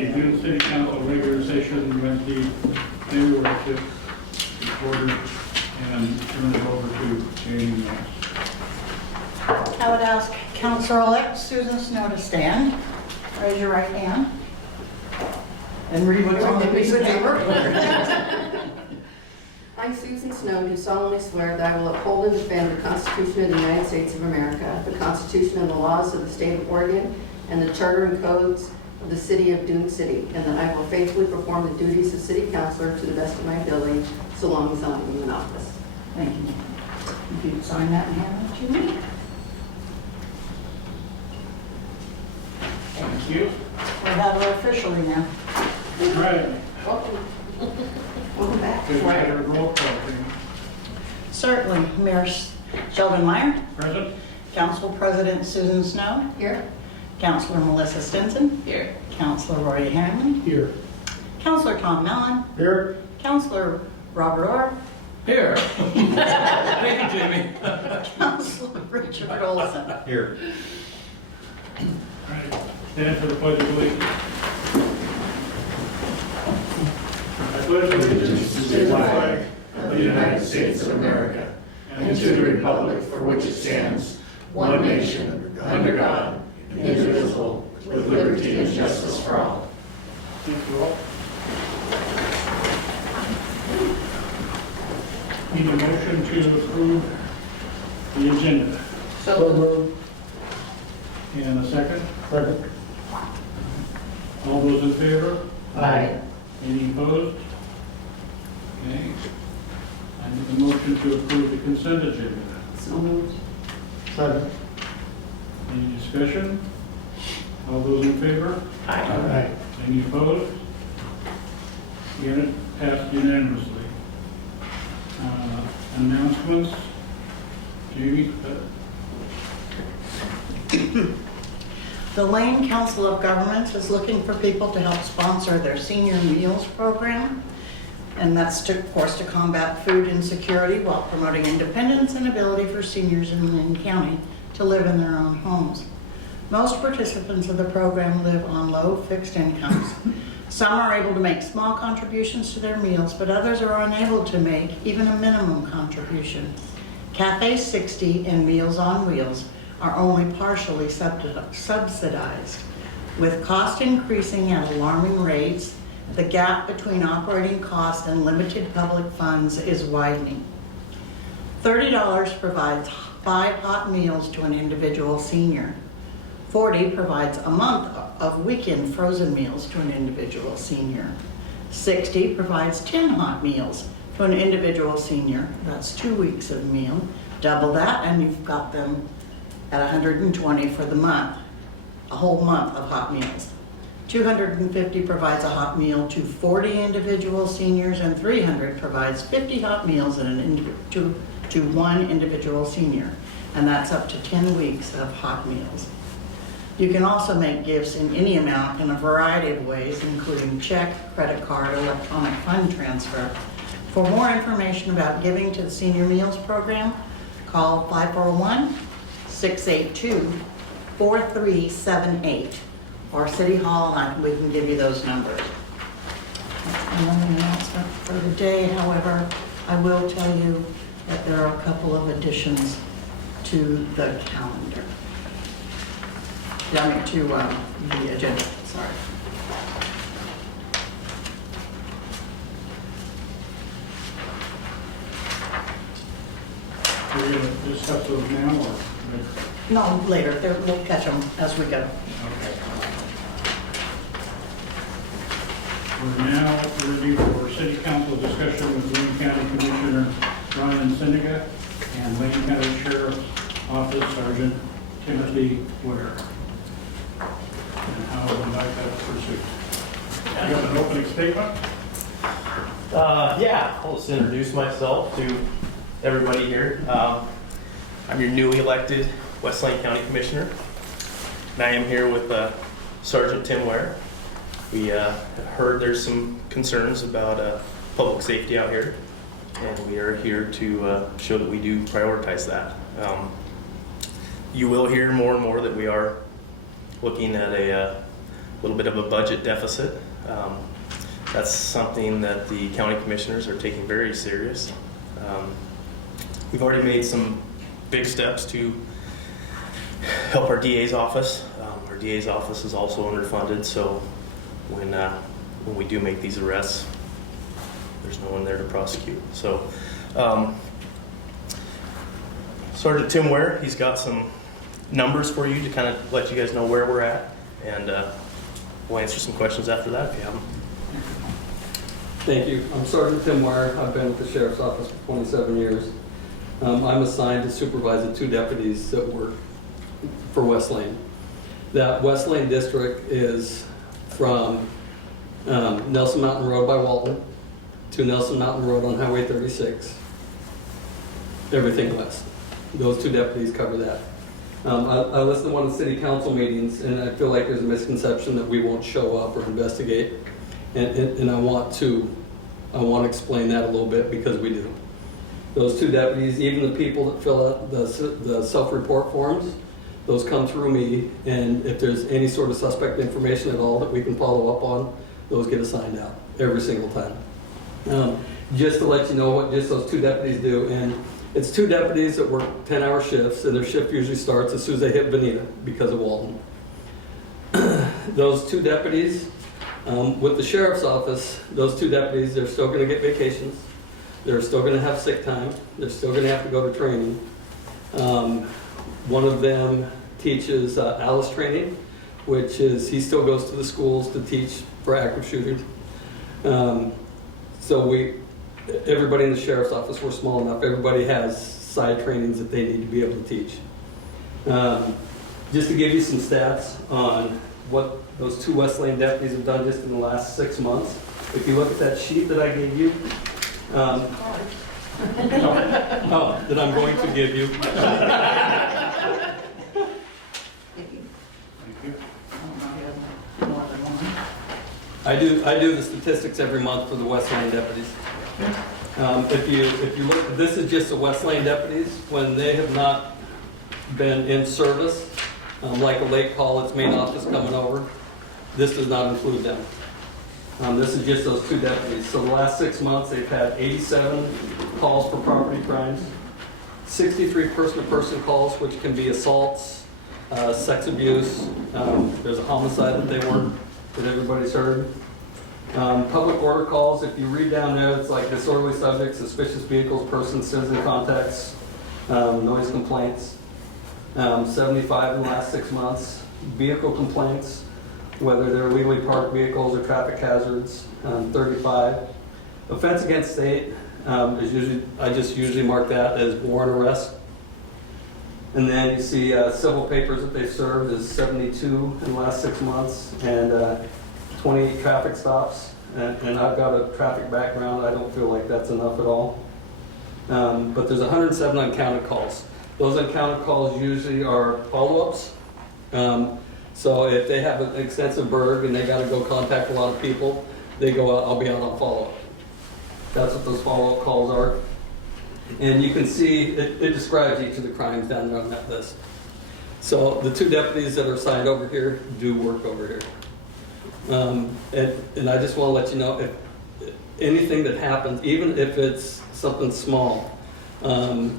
the Dune City Council regular session Wednesday, January 5th, order and turn it over to Jamie Moss. I would ask Councilor-elect Susan Snow to stand. Raise your right hand. And read what's on the piece of paper. I, Susan Snow, do solemnly swear that I will uphold and defend the Constitution of the United States of America, the Constitution and the laws of the state of Oregon, and the charter and codes of the city of Dune City, and that I will faithfully perform the duties of city councilor to the best of my ability, so long as I am in office. Thank you. If you'd sign that and hand it to me. Thank you. We have her officially now. All right. Welcome. Welcome back. Could we have a roll call, please? Certainly. Mayor Sheldon Meyer, Present? Council President Susan Snow, Here. Councilor Melissa Stinson, Here. Councilor Roy Hanley, Here. Councilor Tom Mellon, Here. Councilor Robert Orr, Here. Thank you, Jamie. Councilor Richard Olson. Here. All right. Stand for the pledge of allegiance. I pledge allegiance to the flag of the United States of America and to the republic for which it stands, one nation, under God, indivisible, with liberty and justice for all. Thank you all. Need a motion to approve the agenda. So And a second? Second. All those in favor? Aye. Any opposed? Okay. I need a motion to approve the consent agenda. So moved. Second. Any discussion? All those in favor? Aye. Any opposed? Unit passed unanimously. Announcements? Jamie? The Lane Council of Governments is looking for people to help sponsor their senior meals program. And that's, of course, to combat food insecurity while promoting independence and ability for seniors in Lane County to live in their own homes. Most participants of the program live on low fixed incomes. Some are able to make small contributions to their meals, but others are unable to make even a minimum contribution. Cafe 60 and Meals on Wheels are only partially subsidized. With cost increasing at alarming rates, the gap between operating costs and limited public funds is widening. $30 provides 5 hot meals to an individual senior. $40 provides a month of weekend frozen meals to an individual senior. $60 provides 10 hot meals to an individual senior. That's 2 weeks of meal. Double that and you've got them at $120 for the month, a whole month of hot meals. $250 provides a hot meal to 40 individual seniors, and $300 provides 50 hot meals to one individual senior, and that's up to 10 weeks of hot meals. You can also make gifts in any amount in a variety of ways, including check, credit card, electronic fund transfer. For more information about giving to the Senior Meals Program, call 541-682-4378 or City Hall, and we can give you those numbers. That's my only announcement for the day. However, I will tell you that there are a couple of additions to the calendar. I mean, to the agenda, sorry. We're going to discuss those now or later? No, later. We'll catch them as we go. Okay. We're now ready for City Council discussion with Lane County Commissioner Ryan Senega and Lane County Sheriff's Office Sergeant Timothy Ware. And how would like that to proceed? You have an opening statement? Yeah, I'll just introduce myself to everybody here. I'm your newly elected West Lane County Commissioner, and I am here with Sergeant Tim Ware. We have heard there's some concerns about public safety out here, and we are here to show that we do prioritize that. You will hear more and more that we are looking at a little bit of a budget deficit. That's something that the county commissioners are taking very serious. We've already made some big steps to help our DA's office. Our DA's office is also underfunded, so when we do make these arrests, there's no one there to prosecute. So Sergeant Tim Ware, he's got some numbers for you to kind of let you guys know where we're at, and we'll answer some questions after that if you have them. Thank you. I'm Sergeant Tim Ware. I've been with the Sheriff's Office for 27 years. I'm assigned to supervise the 2 deputies that work for West Lane. That West Lane district is from Nelson Mountain Road by Walton to Nelson Mountain Road on Highway 36. Everything west. Those 2 deputies cover that. I listened to one of the city council meetings, and I feel like there's a misconception that we won't show up or investigate. And I want to explain that a little bit, because we do. Those 2 deputies, even the people that fill out the self-report forms, those come through me, and if there's any sort of suspect information at all that we can follow up on, those get assigned out every single time. Just to let you know what just those 2 deputies do, and it's 2 deputies that work 10-hour shifts, and their shift usually starts as soon as they hit Bonita because of Walton. Those 2 deputies, with the Sheriff's Office, those 2 deputies, they're still going to get vacations. They're still going to have sick time. They're still going to have to go to training. One of them teaches Alice training, which is, he still goes to the schools to teach for active shooting. So everybody in the Sheriff's Office, we're small enough, everybody has side trainings that they need to be able to teach. Just to give you some stats on what those 2 West Lane deputies have done just in the last 6 months. If you look at that sheet that I gave you, that I'm going to give you. I do the statistics every month for the West Lane deputies. If you look, this is just the West Lane deputies when they have not been in service, like a late call, its main office coming over. This does not include them. This is just those 2 deputies. So the last 6 months, they've had 87 calls for property crimes, 63 person-to-person calls, which can be assaults, sex abuse. There's a homicide that they weren't, that everybody's heard. Public order calls, if you read down there, it's like disorderly subjects, suspicious vehicles, persons, citizen contacts, noise complaints. 75 in the last 6 months. Vehicle complaints, whether they're illegally parked vehicles or traffic hazards, 35. Offense against state is usually, I just usually mark that as warrant arrest. And then you see civil papers that they've served is 72 in the last 6 months, and 28 traffic stops. And I've got a traffic background. I don't feel like that's enough at all. But there's 107 uncounted calls. Those uncounted calls usually are follow-ups. So if they have an extensive burg and they got to go contact a lot of people, they go out, I'll be out on follow-up. That's what those follow-up calls are. And you can see, it describes each of the crimes down there on that list. So the 2 deputies that are assigned over here do work over here. And I just want to let you know, if anything that happens, even if it's something small,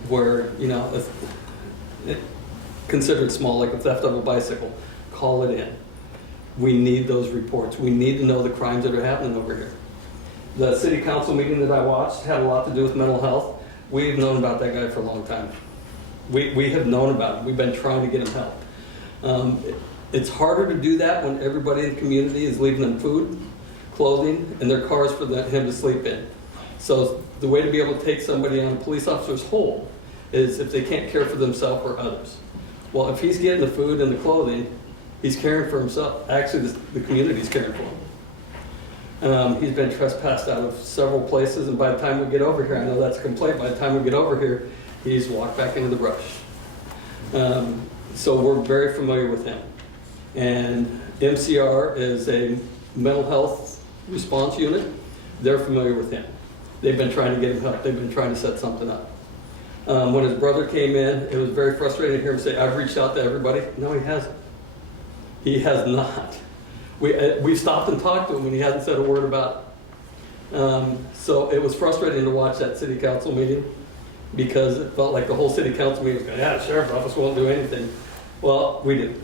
where, you know, if considered small, like a theft of a bicycle, call it in. We need those reports. We need to know the crimes that are happening over here. The city council meeting that I watched had a lot to do with mental health. We've known about that guy for a long time. We have known about him. We've been trying to get him help. It's harder to do that when everybody in the community is leaving them food, clothing, and their cars for him to sleep in. So the way to be able to take somebody on a police officer's hold is if they can't care for themselves or others. Well, if he's getting the food and the clothing, he's caring for himself. Actually, the community's caring for him. He's been trespassed out of several places, and by the time we get over here, I know that's a complaint, by the time we get over here, he's walked back into the brush. So we're very familiar with him. And MCR is a mental health response unit. They're familiar with him. They've been trying to get him help. They've been trying to set something up. When his brother came in, it was very frustrating to hear him say, I've reached out to everybody. No, he hasn't. He has not. We stopped and talked to him and he hasn't said a word about it. So it was frustrating to watch that city council meeting because it felt like the whole city council meeting was going, yeah, the sheriff's office won't do anything. Well, we did.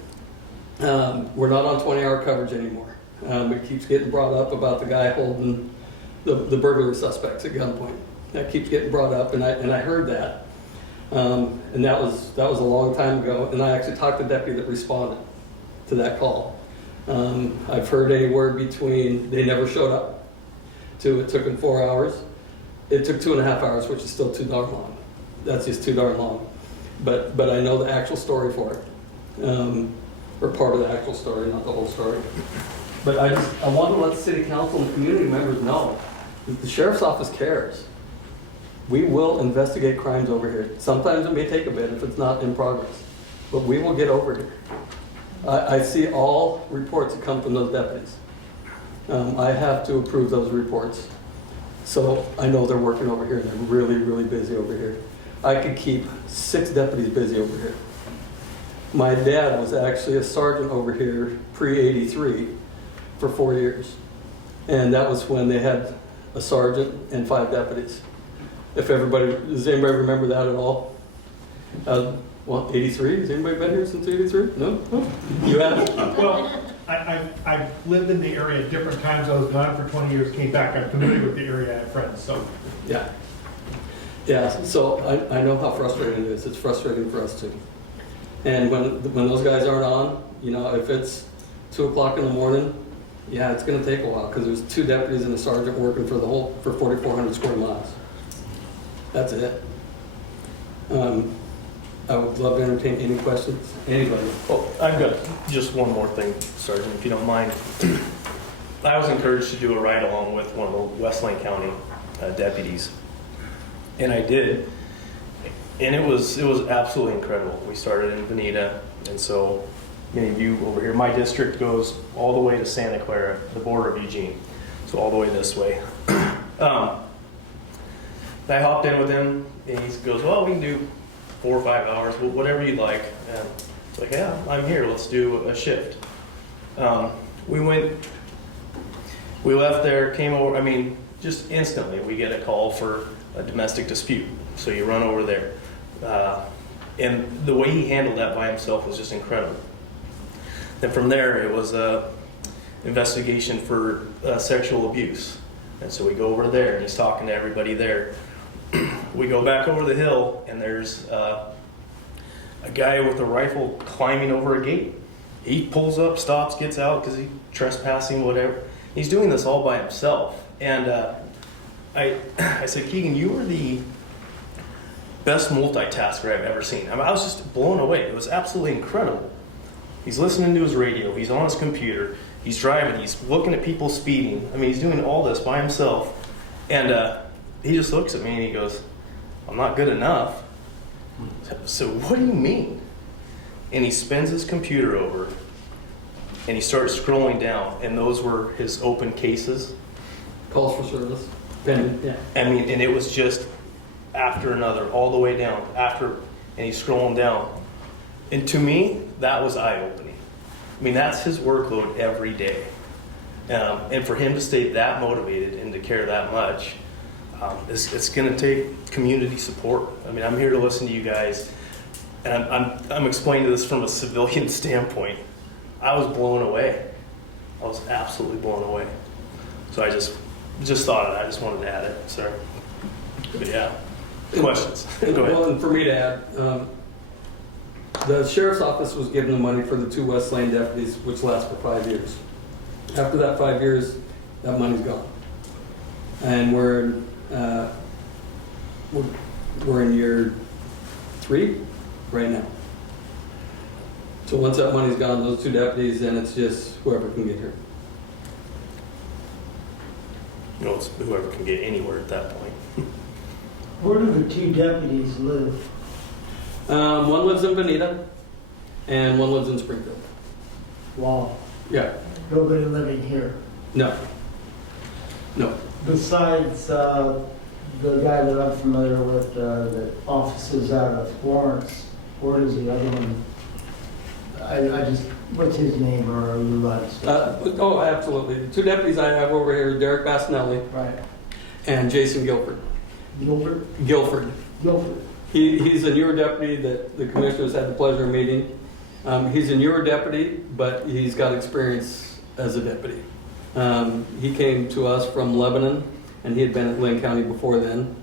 We're not on 20-hour coverage anymore. It keeps getting brought up about the guy holding the burglary suspects at gunpoint. That keeps getting brought up, and I heard that. And that was a long time ago, and I actually talked to the deputy that responded to that call. I've heard anywhere between they never showed up to it took them 4 hours. It took 2.5 hours, which is still too darn long. That's just too darn long. But I know the actual story for it, or part of the actual story, not the whole story. But I want to let the city council and community members know that the sheriff's office cares. We will investigate crimes over here. Sometimes it may take a bit if it's not in progress, but we will get over here. I see all reports that come from those deputies. I have to approve those reports. So I know they're working over here and they're really, really busy over here. I could keep 6 deputies busy over here. My dad was actually a sergeant over here pre-83 for 4 years. And that was when they had a sergeant and 5 deputies. Does anybody remember that at all? Well, 83, has anybody been here since 83? No? You have? Well, I've lived in the area at different times. I was gone for 20 years, came back. I'm familiar with the area. I have friends, so. Yeah. Yeah, so I know how frustrating it is. It's frustrating for us too. And when those guys aren't on, you know, if it's 2 o'clock in the morning, yeah, it's going to take a while because there's 2 deputies and a sergeant working for 4,400 square miles. That's it. I would love to entertain any questions. Anybody? Well, I've got just one more thing, Sergeant, if you don't mind. I was encouraged to do a ride-along with one of the West Lane County deputies, and I did, and it was absolutely incredible. We started in Veneta, and so many of you over here, my district goes all the way to Santa Clara, the border of Eugene, so all the way this way. I hopped in with him, and he goes, well, we can do 4 or 5 hours, whatever you'd like. And it's like, yeah, I'm here, let's do a shift. We left there, came over, just instantly we get a call for a domestic dispute. So you run over there. And the way he handled that by himself was just incredible. Then from there, it was a investigation for sexual abuse. And so we go over there, and he's talking to everybody there. We go back over the hill, and there's a guy with a rifle climbing over a gate. He pulls up, stops, gets out because he's trespassing, whatever. He's doing this all by himself. And I said, Keegan, you are the best multitasker I've ever seen. I was just blown away. It was absolutely incredible. He's listening to his radio. He's on his computer. He's driving. He's looking at people speeding. He's doing all this by himself. And he just looks at me and he goes, I'm not good enough. So what do you mean? And he spins his computer over and he starts scrolling down, and those were his open cases. Calls for service. Yeah. And it was just after another, all the way down, and he's scrolling down. And to me, that was eye-opening. That's his workload every day. And for him to stay that motivated and to care that much, it's going to take community support. I'm here to listen to you guys, and I'm explaining this from a civilian standpoint. I was blown away. I was absolutely blown away. So I just thought of it. I just wanted to add it. Sorry. But yeah, questions? Go ahead. Well, and for me to add, the sheriff's office was given the money for the 2 West Lane deputies, which lasts for 5 years. After that 5 years, that money's gone. And we're in year 3 right now. So once that money's gone, those 2 deputies, then it's just whoever can get here. It's whoever can get anywhere at that point. Where do the 2 deputies live? One lives in Veneta, and one lives in Springfield. Wow. Yeah. Nobody living here. No. Besides the guy that I'm familiar with, that offices out of Florence, where does the other one? I just What's his name, or are you allowed to say? Oh, absolutely. The two deputies I have over here, Derek Bassnelli Right. and Jason Guilford. Gilbert? Guilford. Guilford. He's a newer deputy that the commissioners had the pleasure of meeting. He's a newer deputy, but he's got experience as a deputy. He came to us from Lebanon, and he had been at Lynn County before then.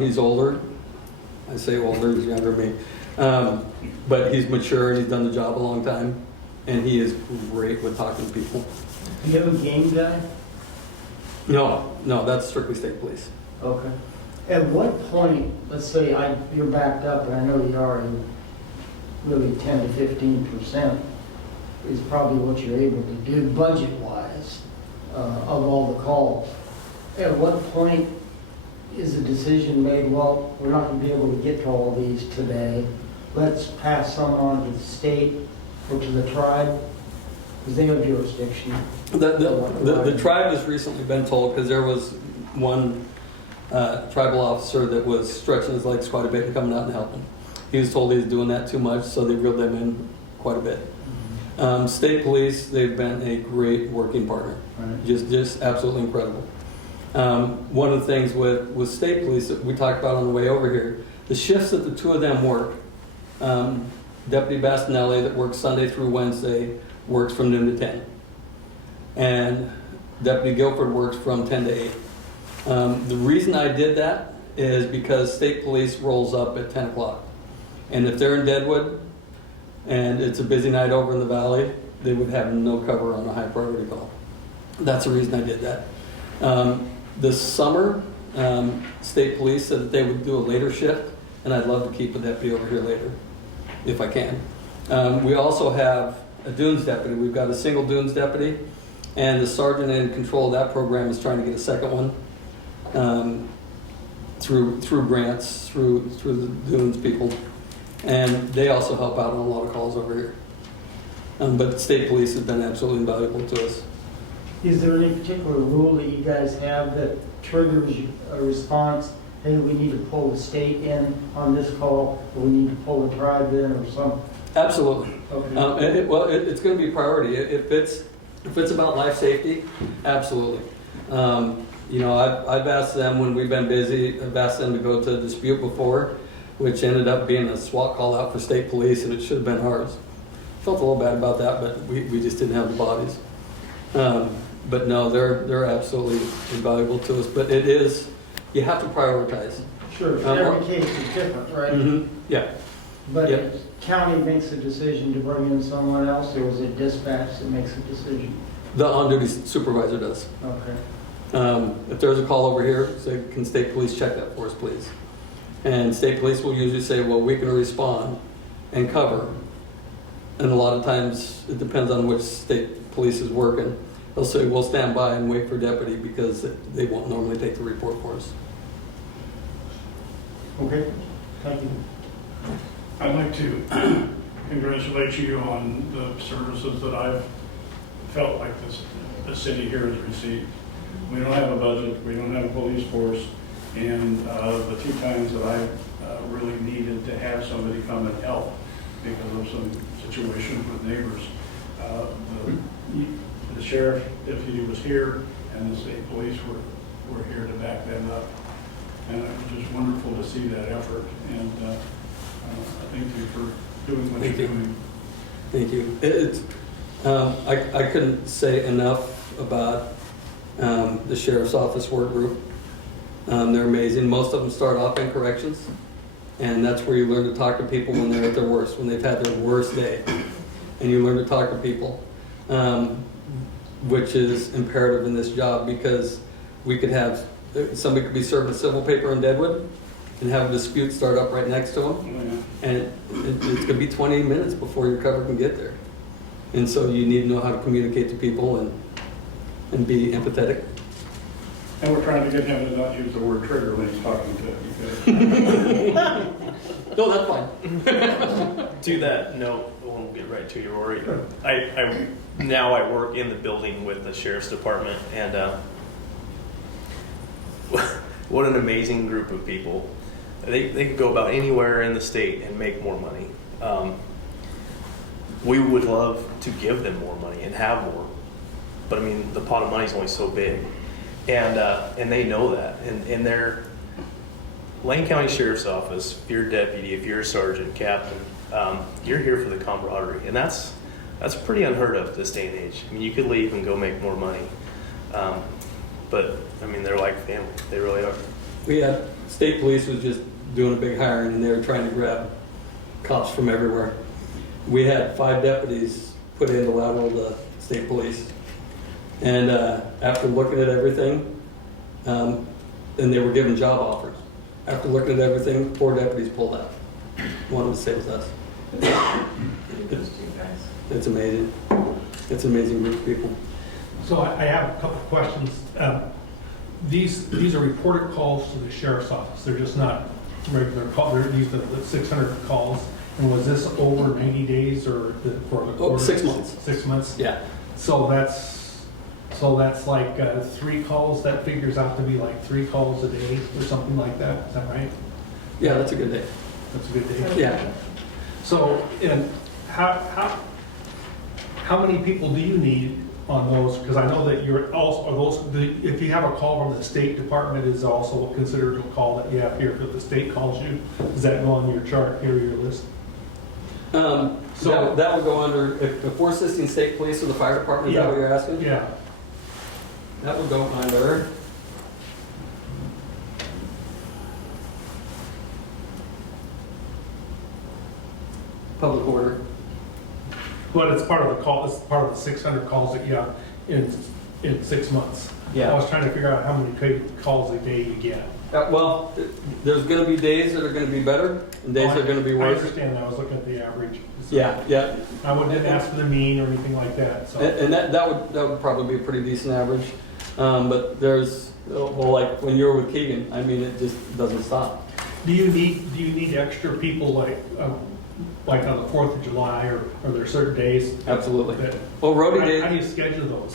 He's older. I say older, he's younger than me. But he's mature and he's done the job a long time. And he is great with talking to people. Do you have a game guy? No, that's strictly state police. Okay. At what point, let's say you're backed up, and I know you are, and really 10 to 15% is probably what you're able to do budget-wise of all the calls. At what point is a decision made, well, we're not going to be able to get to all these today, let's pass some on to the state or to the tribe, because they have jurisdiction. The tribe has recently been told, because there was one tribal officer that was stretching his legs quite a bit and coming out and helping. He was told he was doing that too much, so they reeled them in quite a bit. State police, they've been a great working partner. Right. Just absolutely incredible. One of the things with state police that we talked about on the way over here, the shifts that the two of them work, Deputy Bassnelli that works Sunday through Wednesday works from noon to 10. And Deputy Guilford works from 10 to 8. The reason I did that is because state police rolls up at 10 o'clock. And if they're in Deadwood and it's a busy night over in the valley, they would have no cover on a high priority call. That's the reason I did that. This summer, state police said that they would do a later shift, and I'd love to keep a deputy over here later, if I can. We also have a Dunes deputy. We've got a single Dunes deputy, and the sergeant in control of that program is trying to get a second one through grants, through the Dunes people. And they also help out on a lot of calls over here. But state police has been absolutely invaluable to us. Is there any particular rule that you guys have that triggers a response? Hey, we need to pull the state in on this call, or we need to pull the tribe in, or something? Absolutely. Okay. It's going to be a priority. If it's about life safety, absolutely. I've asked them when we've been busy. I've asked them to go to a dispute before, which ended up being a SWAT call out for state police, and it should have been ours. Felt a little bad about that, but we just didn't have the bodies. But no, they're absolutely invaluable to us. But it is, you have to prioritize. Sure, every case is different, right? Mm-hmm. Yeah. But Yep. county makes a decision to bring in someone else, or is it dispatch that makes a decision? The on-duty supervisor does. Okay. If there's a call over here, say, can state police check that for us, please? And state police will usually say, well, we can respond and cover. And a lot of times, it depends on which state police is working. They'll say, we'll stand by and wait for deputy because they won't normally take the report for us. Okay, thank you. I'd like to congratulate you on the services that I've felt like the city here has received. We don't have a budget, we don't have a police force, and the two times that I really needed to have somebody come and help because of some situations with neighbors, the sheriff deputy was here and the state police were here to back them up. And it was just wonderful to see that effort, and thank you for doing what Thank you're you. doing. Thank you. I couldn't say enough about the sheriff's office work group. They're amazing. Most of them start off in corrections, and that's where you learn to talk to people when they're at their worst, when they've had their worst day. And you learn to talk to people, which is imperative in this job because we could have, somebody could be serving civil paper in Deadwood and have a dispute start up right next to them. And it's gonna be 20 minutes before your cover can get there. And so you need to know how to communicate to people and be empathetic. And we're trying to get him to not use the word trigger when he's talking to you. No, that's fine. To that note, we'll get right to you, Rory. I work in the building with the sheriff's department, and what an amazing group of people. They could go about anywhere in the state and make more money. we would love to give them more money and have more, but I mean, the pot of money is only so big, and they know that, and they're Lane County Sheriff's Office. If you're a deputy, if you're a sergeant, captain, you're here for the camaraderie, and that's pretty unheard of this day and age. I mean, you could leave and go make more money, but I mean, they're like family. They really are. We had, state police was just doing a big hiring, and they were trying to grab cops from everywhere. We had 5 deputies put in to lateral the state police. And after looking at everything, and they were given job offers. After looking at everything, 4 deputies pulled out. Wanted to stay with us. It's amazing. It's an amazing group of people. So I have a couple of questions. These are reported calls to the sheriff's office. They're just not regular calls. These are the 600 calls. And was this over 90 days or for the quarter? 6 months. 6 months? Yeah. So that's like 3 calls. That figures out to be like 3 calls a day or something like that. Is that right? Yeah, that's a good day. That's a good day. Yeah. So, and how many people do you need on those? Because I know that you're also, are those, if you have a call from the State Department, is also considered a call that you have here if the state calls you? Does that go on your chart here, your list? So that would go under, if we're assisting state police or the fire department, is that what you're asking? Yeah. That would go under. Public order. But it's part of the call, it's part of the 600 calls that you have in 6 months. Yeah. I was trying to figure out how many calls a day you get. Well, there's going to be days that are going to be better and days that are going to be I worse. understand that. I was looking at the average. Yeah, yeah. I didn't ask for the mean or anything like that, so. And that would probably be a pretty decent average. But there's, well, like when you're with Keegan, I mean, it just doesn't stop. Do you need extra people like on the 4th of July or are there certain days? Absolutely. that- Well, How rota do days, you schedule those?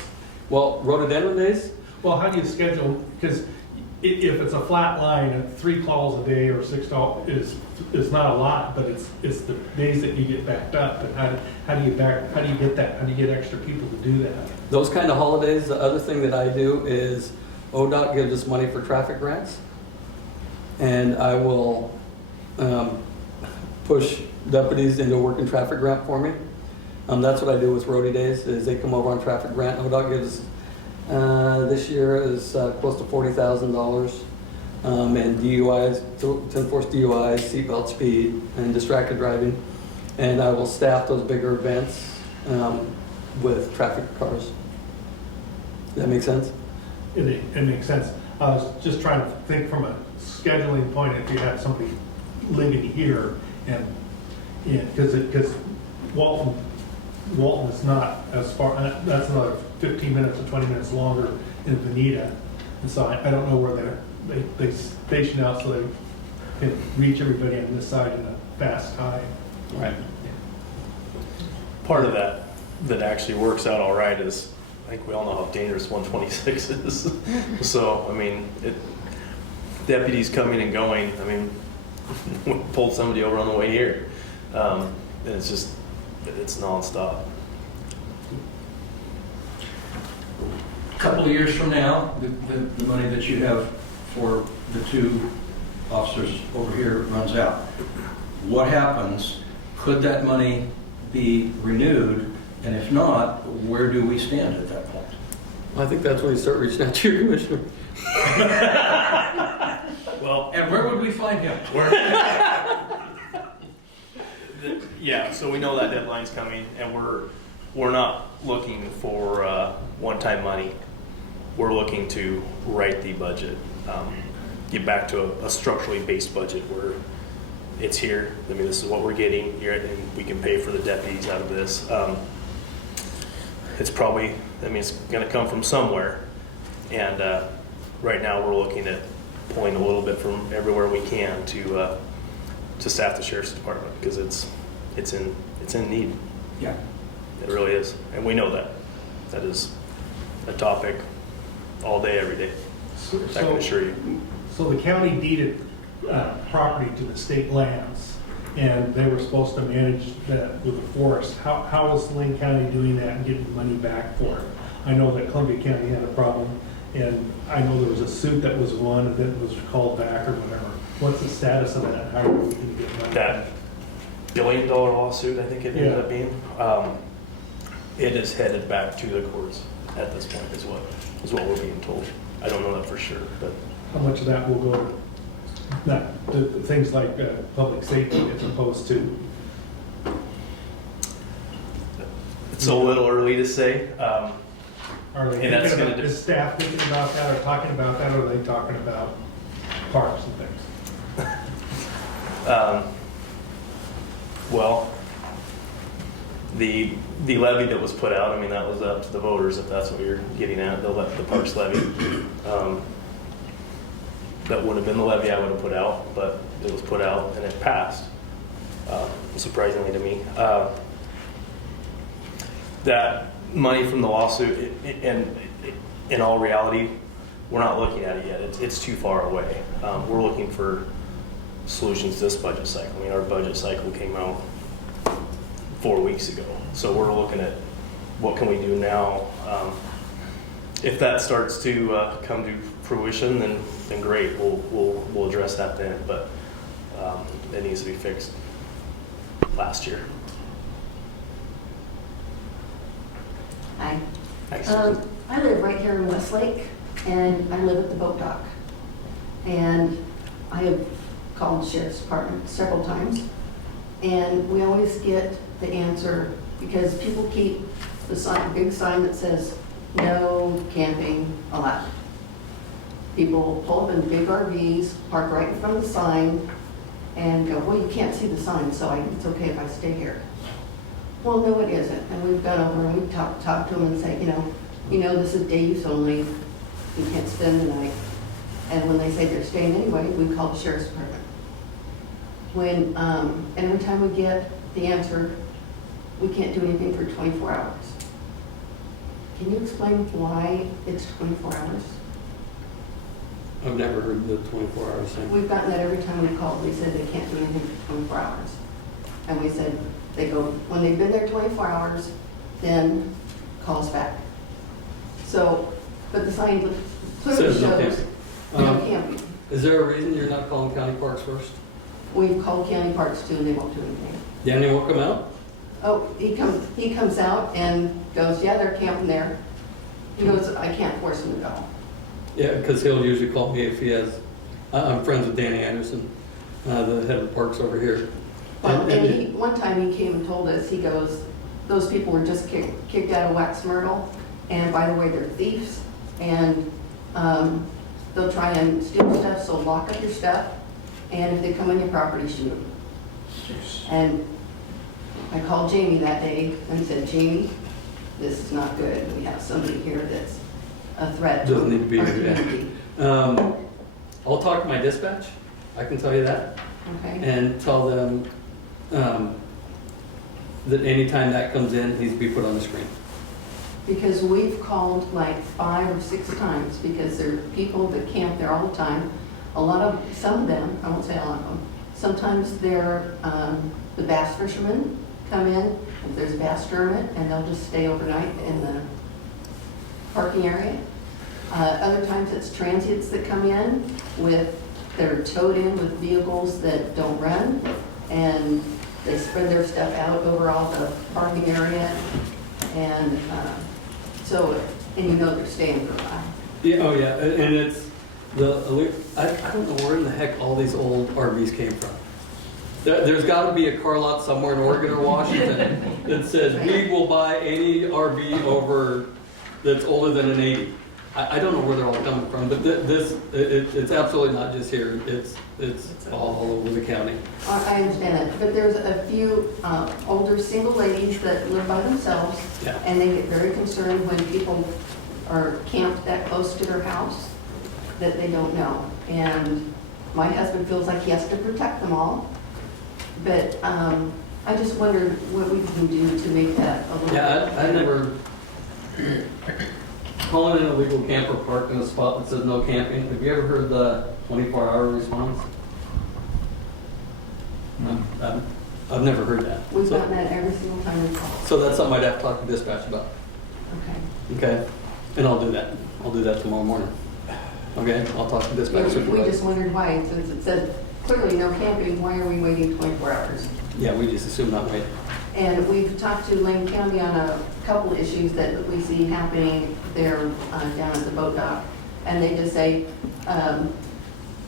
well, rhododendron days, Well, how do you schedule, because if it's a flat line, 3 calls a day or 6 calls is not a lot, but it's the days that you get backed up. And how do you get that? How do you get extra people to do that? those kind of holidays. The other thing that I do is ODOT gives us money for traffic grants. And I will push deputies into a working traffic grant for me. That's what I do with roadie days, is they come over on traffic grant. ODOT gives, this year is close to $40,000. And DUIs, to enforce DUIs, seatbelt speed, and distracted driving. And I will staff those bigger events with traffic cars. Does that make sense? It makes sense. I was just trying to think from a scheduling point, if you had somebody living here and, because Walton is not as far, that's another 15 minutes or 20 minutes longer than Veneta. And so I don't know where they station out so they can reach everybody on this side in a fast time. Right. Part of that actually works out all right is, I think we all know how dangerous 126 is. So, I mean, deputies coming and going. I mean, we pulled somebody over on the way here. And it's nonstop. A couple of years from now, the money that you have for the 2 officers over here runs out. What happens? Could that money be renewed? And if not, where do we stand at that point? I think that's when you start reaching out to your commissioner. Well, And where would we find him? yeah, so we know that deadline's coming, and we're not looking for one-time money. We're looking to write the budget, get back to a structurally based budget where it's here. I mean, this is what we're getting here, and we can pay for the deputies out of this. It's probably, I mean, it's going to come from somewhere, and right now we're looking at pulling a little bit from everywhere we can to staff the sheriff's department, because it's in need. Yeah. It really is, and we know that. That is a topic all day, every day. I can assure you. So the county deeded property to the state lands, and they were supposed to manage that with the forest. How is Lane County doing that and getting money back for it? I know that Columbia County had a problem, and I know there was a suit that was won and then was called back or whatever. What's the status of that? How are we going to get money? That $1 billion lawsuit, I think it ended Yeah. up being, it is headed back to the courts at this point, is what we're being told. I don't know that for sure, but How much of that will go to, not, to things like public safety as opposed to, it's a little early to say. are they And that's thinking gonna about, is staff thinking about that or talking about that, or are they talking about parks and things? Well, the levy that was put out, I mean, that was up to the voters, if that's what you're getting at, the parks levy. That would have been the levy I would have put out, but it was put out and it passed, surprisingly to me. That money from the lawsuit, and in all reality, we're not looking at it yet. It's too far away. We're looking for solutions this budget cycle. I mean, our budget cycle came out 4 weeks ago. So we're looking at what can we do now. If that starts to come to fruition, then great. We'll address that then. But it needs to be fixed last year. Hi. Thanks. I live right here in Westlake, and I live at the boat dock. And I have called the sheriff's department several times, and we always get the answer, because people keep the sign, big sign that says, no camping allowed. People pull up in big RVs, park right in front of the sign, and go, well, you can't see the sign, so it's okay if I stay here. Well, no, it isn't. And we've gone over and we've talked to them and say, you know, this is day use only. You can't spend the night. And when they say they're staying anyway, we call the sheriff's department. When, and every time we get the answer, we can't do anything for 24 hours. Can you explain why it's 24 hours? I've never heard the 24 hours thing. We've gotten that every time we called. We said they can't do anything for 24 hours. And we said, they go, when they've been there 24 hours, then call us back. So, but the sign clearly Says no shows camping. no camping. Is there a reason you're not calling county parks first? We've called county parks too, and they won't do anything. Danny will come out? Oh, he comes out and goes, yeah, they're camping there. He goes, I can't force them to go. Yeah, because he'll usually call me if he has, I'm friends with Danny Anderson, the head of the parks over here. Well, and one time he came and told us, he goes, those people were just kicked out of Wax Myrtle, and by the way, they're thieves, and they'll try and steal stuff, so lock up your stuff, and if they come on your property, shoot them. And I called Jamie that day and said, Jamie, this is not good. We have somebody here that's a threat. Doesn't need to be our here, yeah. community." I'll talk to my dispatch, I can tell you that, Okay, and tell them that anytime that comes in, it needs to be put on the screen. because we've called like 5 or 6 times, because there are people that camp there all the time. Some of them, I won't say all of them, sometimes they're, the bass fishermen come in, if there's a bass tournament, and they'll just stay overnight in the parking area. Other times it's transients that come in they're towed in with vehicles that don't run, and they spread their stuff out over all the parking area, and and you know they're staying for a while. Yeah, oh yeah, and it's I don't know where in the heck all these old RVs came from. There's got to be a car lot somewhere in Oregon or Washington that says we will buy any RV over that's older than an 80. I don't know where they're all coming from, but it's absolutely not just here. It's all over the county. I understand that, but there's a few older single ladies that live by themselves, Yeah. and they get very concerned when people are camped that close to their house that they don't know. And my husband feels like he has to protect them all, but I just wondered what we can do to make that a little bit. Yeah, I never calling an illegal camper parked in a spot that says no camping. Have you ever heard the 24-hour response? I've never heard that. We've So- gotten that every single time we call. So that's something I'd have to talk to dispatch about. Okay. Okay? And I'll do that. I'll do that tomorrow morning. Okay? I'll talk to dispatch We supervisor. just wondered why, since it said clearly no camping, why are we waiting 24 hours? Yeah, we just assume not wait. And we've talked to Lane County on a couple of issues that we see happening there down at the boat dock. And they just say,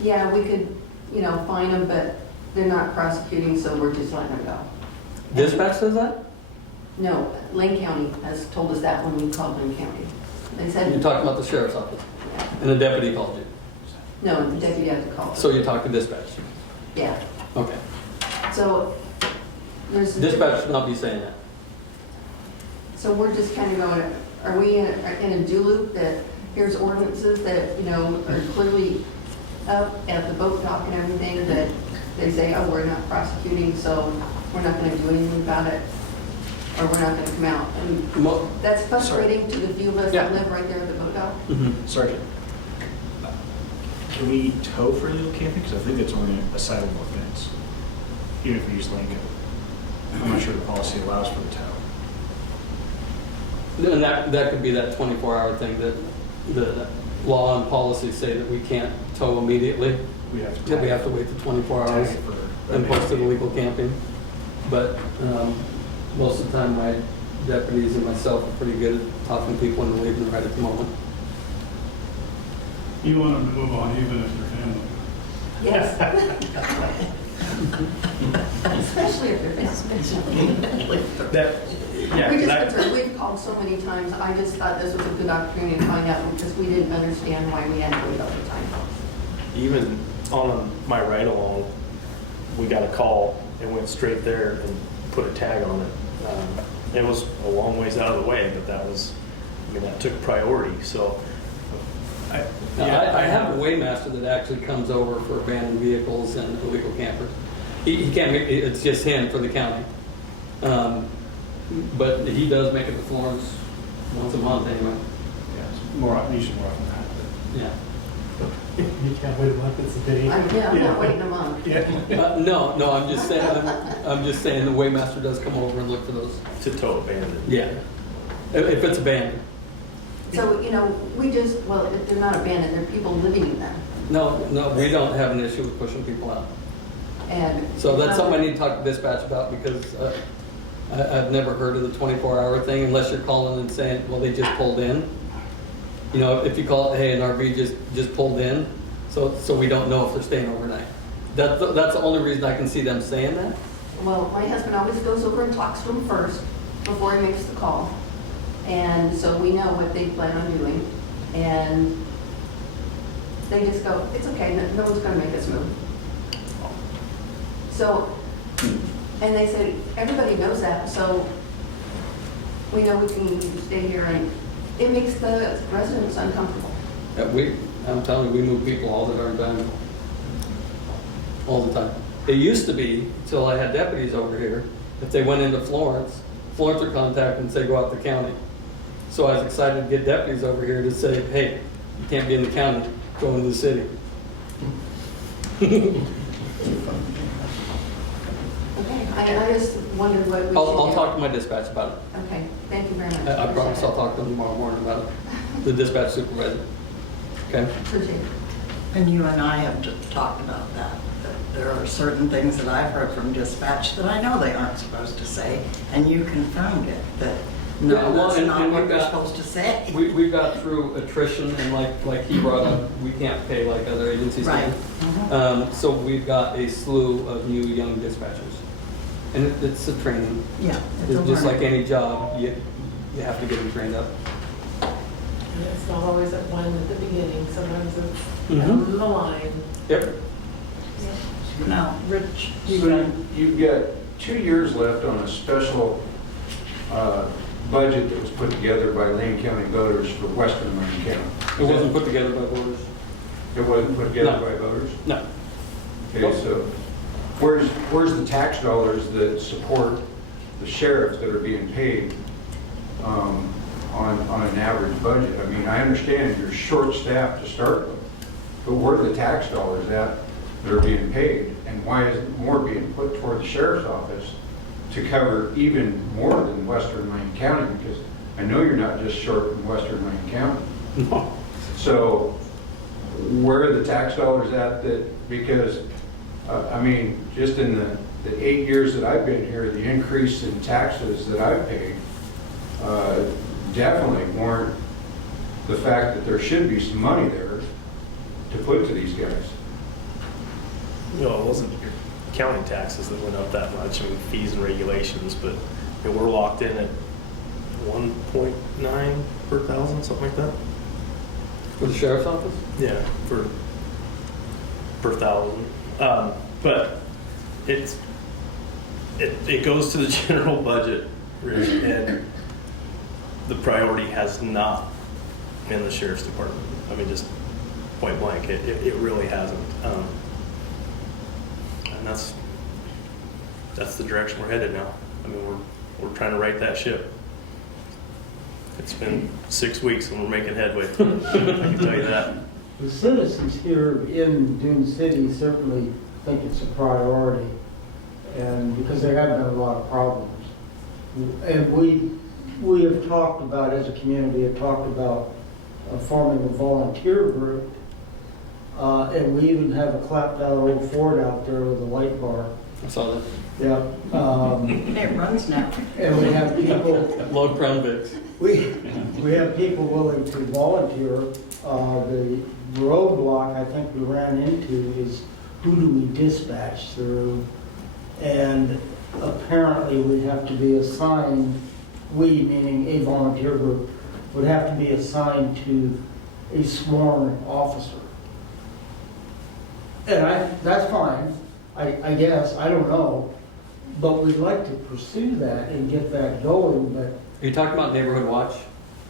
yeah, we could, fine them, but they're not prosecuting, so we're just letting them go. Dispatch says that? No, Lane County has told us that when we called Lane County. They said, You're talking about the sheriff's office, and the deputy called you. no, the deputy had to call. So you talked to dispatch? Yeah, Okay. so there's. Dispatch should not be saying that. So we're just kind of going, are we in a do loop that here's ordinances that, are clearly up at the boat dock and everything that they say, oh, we're not prosecuting, so we're not going to do anything about it, or we're not going to come out. And Mo- that's frustrating to the few of us that Yeah. live right there at the boat dock. Mhm. Sergeant, can we tow for illegal camping? Because I think it's only a cited offense, even if we use Lincoln. I'm not sure the policy allows for the tow. And that could be that 24-hour thing that the law and policy say that we can't tow immediately. We have to. That we have to wait the 24 hours tag it for and post it illegal camping. But most of the time, my deputies and myself are pretty good at talking to people and leaving them right at the moment. You want them to move on even if they're family. Yes. Especially if they're business. That, yeah, We 'cause I- just, we've called so many times, I just thought this was a good opportunity to find out because we didn't understand why we had to wait all the time. even on my ride along, we got a call and went straight there and put a tag on it. It was a long ways out of the way, but that took priority, so. Now, I have a waymaster that actually comes over for abandoned vehicles and illegal campers. He can't make, it's just him for the county. But he does make it to Florence once a month anyway. Yeah, it's usually more often than that. Yeah. You can't wait a month, it's a day. I'm not waiting a month. Yeah. No, I'm just saying the waymaster does come over and look for those. To tow abandoned. Yeah. If it's abandoned. So, if they're not abandoned, they're people living in them. No, we don't have an issue with pushing people out. And. So that's something I need to talk to dispatch about because I've never heard of the 24-hour thing unless you're calling and saying, well, they just pulled in. If you call it, hey, an RV just pulled in, so we don't know if they're staying overnight. That's the only reason I can see them saying that. Well, my husband always goes over and talks to them first before he makes the call. And so we know what they plan on doing. And they just go, it's okay, no one's gonna make us move. So, and they said, everybody knows that, so we know we can stay here, and it makes the residents uncomfortable. I'm telling you, we move people all the darn time. All the time. It used to be, until I had deputies over here, if they went into Florence would contact and say, go out to the county. So I was excited to get deputies over here to say, hey, you can't be in the county, go into the city. Okay, I just wondered what we should do. I'll talk to my dispatch about it. Okay, thank you very much. I promise I'll talk to them tomorrow morning about it. The dispatch supervisor. Okay? Appreciate it. And you and I have talked about that there are certain things that I've heard from dispatch that I know they aren't supposed to say, and you confirmed it, that Yeah, no, well, that's and not we've what they're got- supposed to say. We got through attrition and like he brought up, we can't pay like other agencies Right. can. So we've got a slew of new young dispatchers. And it's a training. Yeah. it's a Just like learning. any job, you have to get them trained up. And it's not always at one at the beginning, sometimes it's Mhm. down the line. Yep. Now, Rich, you So got, you've got 2 years left on a special budget that was put together by Lane County voters for Western Lane County. It wasn't put together by voters. It wasn't put together No. by voters? No. Okay, so where's the tax dollars that support the sheriffs that are being paid on an average budget? I mean, I understand you're short-staffed to start with, but where are the tax dollars at that are being paid? And why isn't more being put toward the sheriff's office to cover even more than Western Lane County? Because I know you're not just short in Western Lane County. No. So where are the tax dollars at that, because, I mean, just in the 8 years that I've been here, the increase in taxes that I've paid definitely warrant the fact that there should be some money there to put to these guys. You know, it wasn't your county taxes that went up that much, I mean, fees and regulations, but you know, we're locked in at 1.9 per thousand, something like that. For the sheriff's office? Yeah, per thousand. But it goes to the general budget, Rich, and the priority has not in the sheriff's department. I mean, just point blank, it really hasn't. And that's the direction we're headed now. I mean, we're trying to right that ship. It's been 6 weeks and we're making headway. I can tell you that. The citizens here in Dune City certainly think it's a priority, and because there have been a lot of problems. And we have talked about, as a community, have talked about forming a volunteer group, and we even have a clapped out old Ford out there with a light bar. I saw that. Yeah. It runs now. And we have people, Load Crown Vics. we have people willing to volunteer. The roadblock I think we ran into is who do we dispatch through? And apparently we have to be assigned, we meaning a volunteer group, would have to be assigned to a sworn officer. And that's fine, I guess, I don't know. But we'd like to pursue that and get that going, but Are you talking about Neighborhood Watch?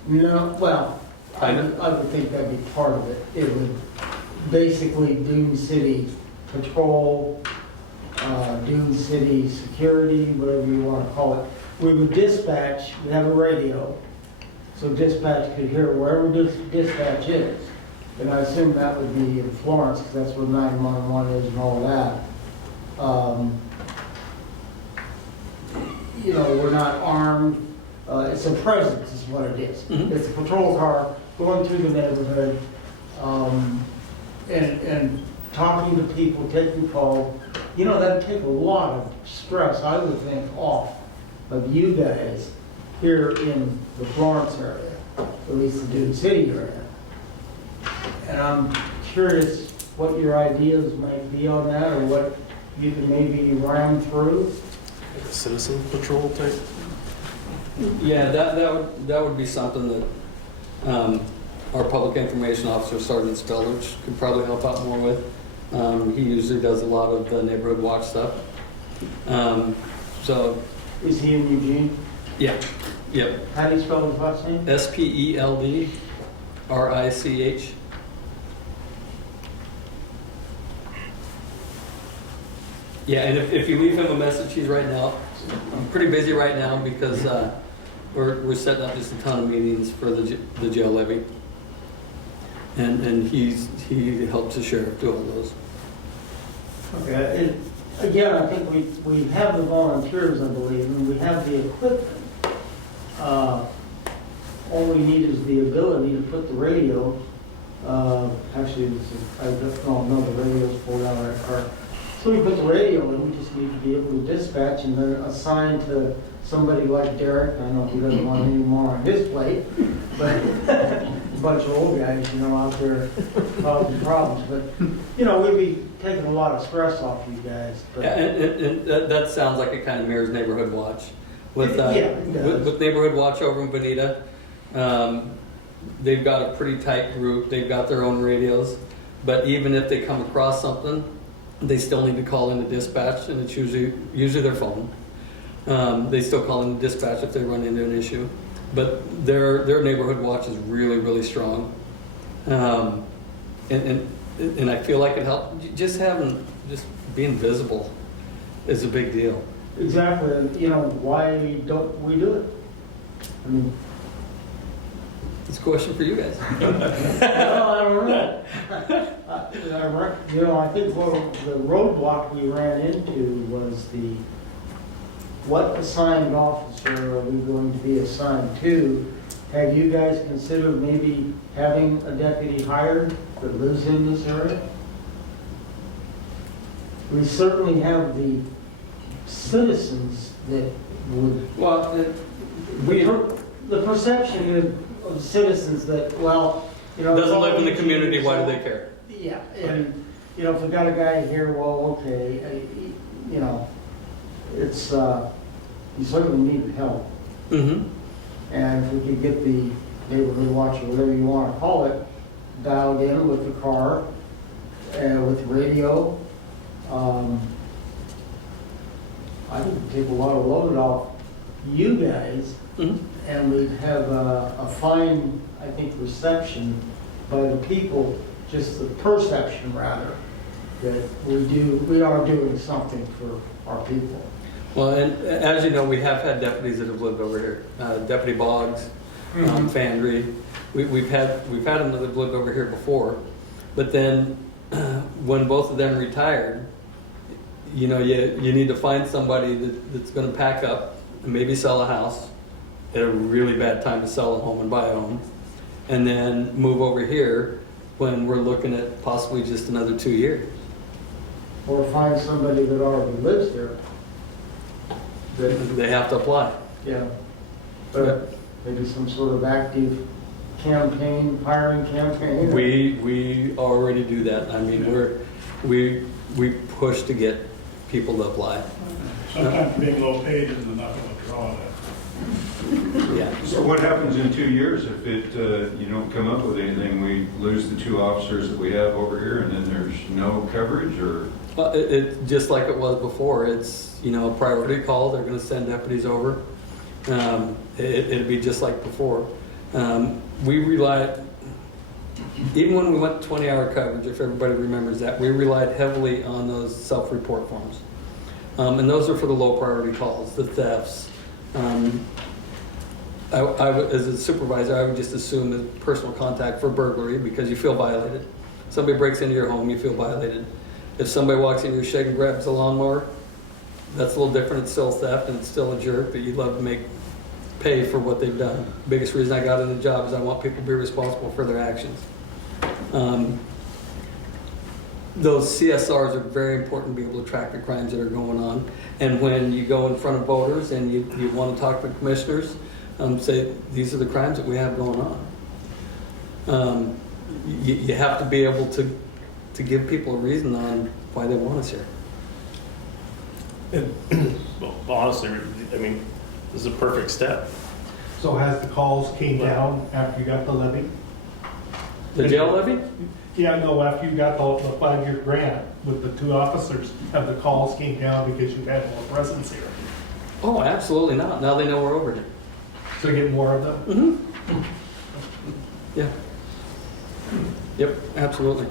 no, well, I Kind of. would think that'd be part of it. It would basically Dune City Patrol, Dune City Security, whatever you want to call it. We would dispatch, we have a radio, so dispatch could hear wherever dispatch is. And I assume that would be in Florence, because that's where 911 is and all that. You know, we're not armed. It's a presence is what it is. Mhm. It's a patrol car going through the neighborhood, and talking to people, taking calls. You know, that'd take a lot of stress, I would think, off of you guys here in the Florence area, at least the Dune City area. And I'm curious what your ideas might be on that, or what you can maybe ram through. Like a citizen patrol type. Yeah, that would be something that our public information officer, Sergeant Spellage, could probably help out more with. He usually does a lot of the neighborhood watch stuff. So, Is he in Eugene? yeah, yep. How do you spell his last name? SPELDRICH. Yeah, and if you leave him a message, he's right now. I'm pretty busy right now because we're setting up just a ton of meetings for the jail levy, and he helps the sheriff do all those. Okay, again, I think we have the volunteers, I believe, and we have the equipment. All we need is the ability to put the radio, actually, I don't know, the radio's pulled out of that car. So we put the radio in, we just need to be able to dispatch and then assign to somebody like Derek. I know he doesn't want any more on his plate, but a bunch of old guys, you know, out there causing problems. But, you know, we'd be taking a lot of stress off you guys. But Yeah, and that sounds like it kind of mirrors Neighborhood Watch. With, Yeah, it does. with Neighborhood Watch over in Bonita, they've got a pretty tight group. They've got their own radios. But even if they come across something, they still need to call in the dispatch, and it's usually their phone. They still call in the dispatch if they run into an issue. But their Neighborhood Watch is really, really strong. And I feel like it helps. Just being visible is a big deal. exactly, you know, why don't we do it? I mean, It's a question for you guys. Well, I don't know. You know, I think the roadblock we ran into was what assigned officer are we going to be assigned to? Have you guys considered maybe having a deputy hired that lives in this area? We certainly have the citizens that would, Well, the perception of citizens that, well, you know. doesn't live in the community, why do they care? Yeah, and, you know, if we got a guy here, well, okay, you know, it's, you certainly need help. Mm-hmm. And if we could get the neighborhood watch, or whatever you want to call it, dialed in with the car, with radio, I think take a lot of load off you guys, Mm-hmm. and we'd have a fine, I think, reception by the people, just the perception rather, that we are doing something for our people. Well, and as you know, we have had deputies that have lived over here. Deputy Boggs, Fandry. We've had them that have lived over here before. But then when both of them retired, you know, you need to find somebody that's going to pack up and maybe sell a house at a really bad time to sell a home and buy a home, and then move over here when we're looking at possibly just another 2 years. Or find somebody that already lives there. They have to apply. Yeah. But maybe some sort of active campaign, hiring campaign. We already do that. I mean, we push to get people to apply. Sometimes being low paid isn't enough of a draw. Yeah. So what happens in 2 years if you don't come up with anything? We lose the 2 officers that we have over here, and then there's no coverage, or? Well, it just like it was before. It's, you know, a priority call. They're going to send deputies over. It'd be just like before. We rely, even when we went 20-hour coverage, if everybody remembers that, we relied heavily on those self-report forms. And those are for the low priority calls, the thefts. As a supervisor, I would just assume that personal contact for burglary because you feel violated. Somebody breaks into your home, you feel violated. If somebody walks in your shed and grabs a lawnmower, that's a little different. It's still theft and it's still a jerk, but you'd love to pay for what they've done. Biggest reason I got in the job is I want people to be responsible for their actions. Those CSRs are very important to be able to track the crimes that are going on. And when you go in front of voters and you want to talk to commissioners, say, these are the crimes that we have going on. You have to be able to give people a reason on why they want us here. Well, honestly, I mean, this is a perfect step. So has the calls came down after you got the levy? The jail levy? Yeah, no, after you got the 5-year grant with the 2 officers, have the calls came down because you had more presence here? Oh, absolutely not. Now they know we're over here. So you get more of them? Mm-hmm. Yeah. Yep, absolutely.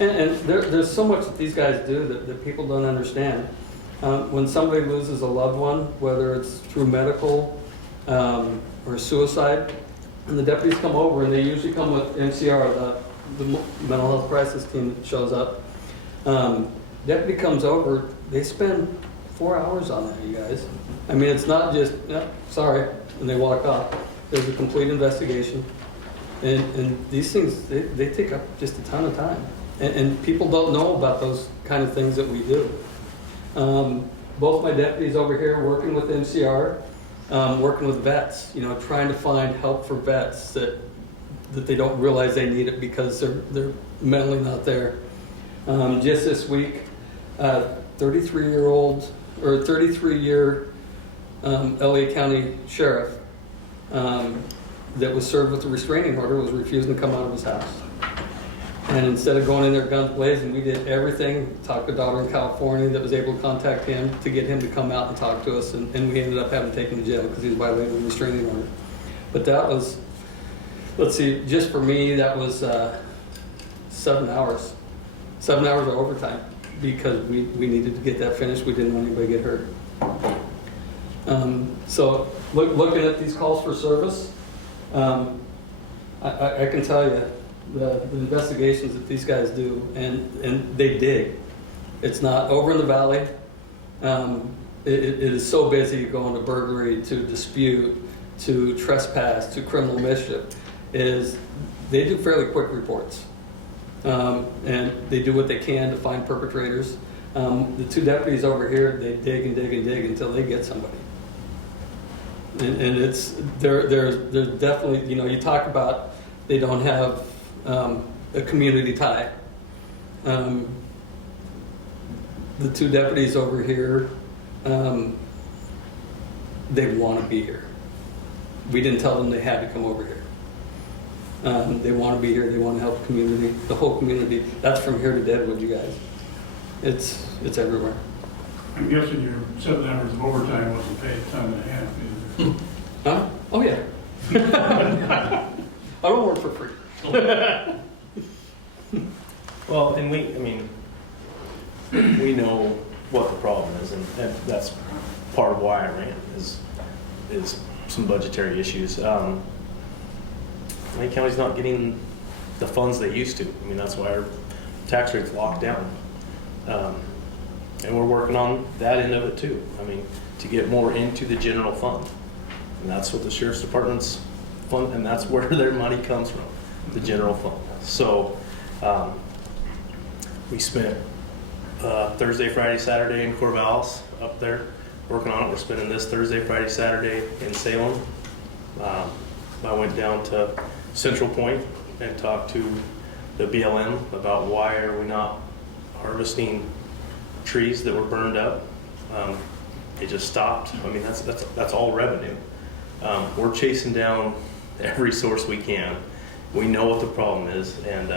And there's so much that these guys do that people don't understand. When somebody loses a loved one, whether it's through medical or suicide, and the deputies come over, and they usually come with MCR, the mental health crisis team that shows up. Deputy comes over, they spend 4 hours on that, you guys. I mean, it's not just, sorry, and they walk off. There's a complete investigation. And these things, they take up just a ton of time. And people don't know about those kind of things that we do. Both my deputies over here working with MCR, working with vets, you know, trying to find help for vets that they don't realize they need it because they're mentally not there. Just this week, 33-year-old or 33-year LA County sheriff that was served with a restraining order was refusing to come out of his house. And instead of going in there guns blazing, we did everything, talked to a daughter in California that was able to contact him to get him to come out and talk to us, and we ended up having to take him to jail because he was violating the restraining order. But that was, let's see, just for me, that was 7 hours. 7 hours of overtime because we needed to get that finished. We didn't want anybody to get hurt. So looking at these calls for service, I can tell you, the investigations that these guys do, and they dig. It's not over in the valley. It is so busy going to burglary, to dispute, to trespass, to criminal mischief. They do fairly quick reports. And they do what they can to find perpetrators. The two deputies over here, they dig and dig and dig until they get somebody. And it's, there's definitely, you know, you talk about they don't have a community tie. The two deputies over here, they want to be here. We didn't tell them they had to come over here. They want to be here. They want to help the community, the whole community. That's from here to Deadwood, you guys. It's everywhere. I'm guessing your 7 hours of overtime wasn't paid time and a half either. Huh? Oh yeah. I don't work for free. Well, and we know what the problem is, and that's part of why I ran, is some budgetary issues. Lane County's not getting the funds they used to. I mean, that's why our tax rate's locked down. And we're working on that end of it too. I mean, to get more into the general fund. And that's what the Sheriff's Department's fund, and that's where their money comes from, the general fund. So we spent Thursday, Friday, Saturday in Corvallis up there working on it. We're spending this Thursday, Friday, Saturday in Salem. I went down to Central Point and talked to the BLM about why are we not harvesting trees that were burned up. It just stopped. I mean, that's all revenue. We're chasing down every source we can. We know what the problem is, and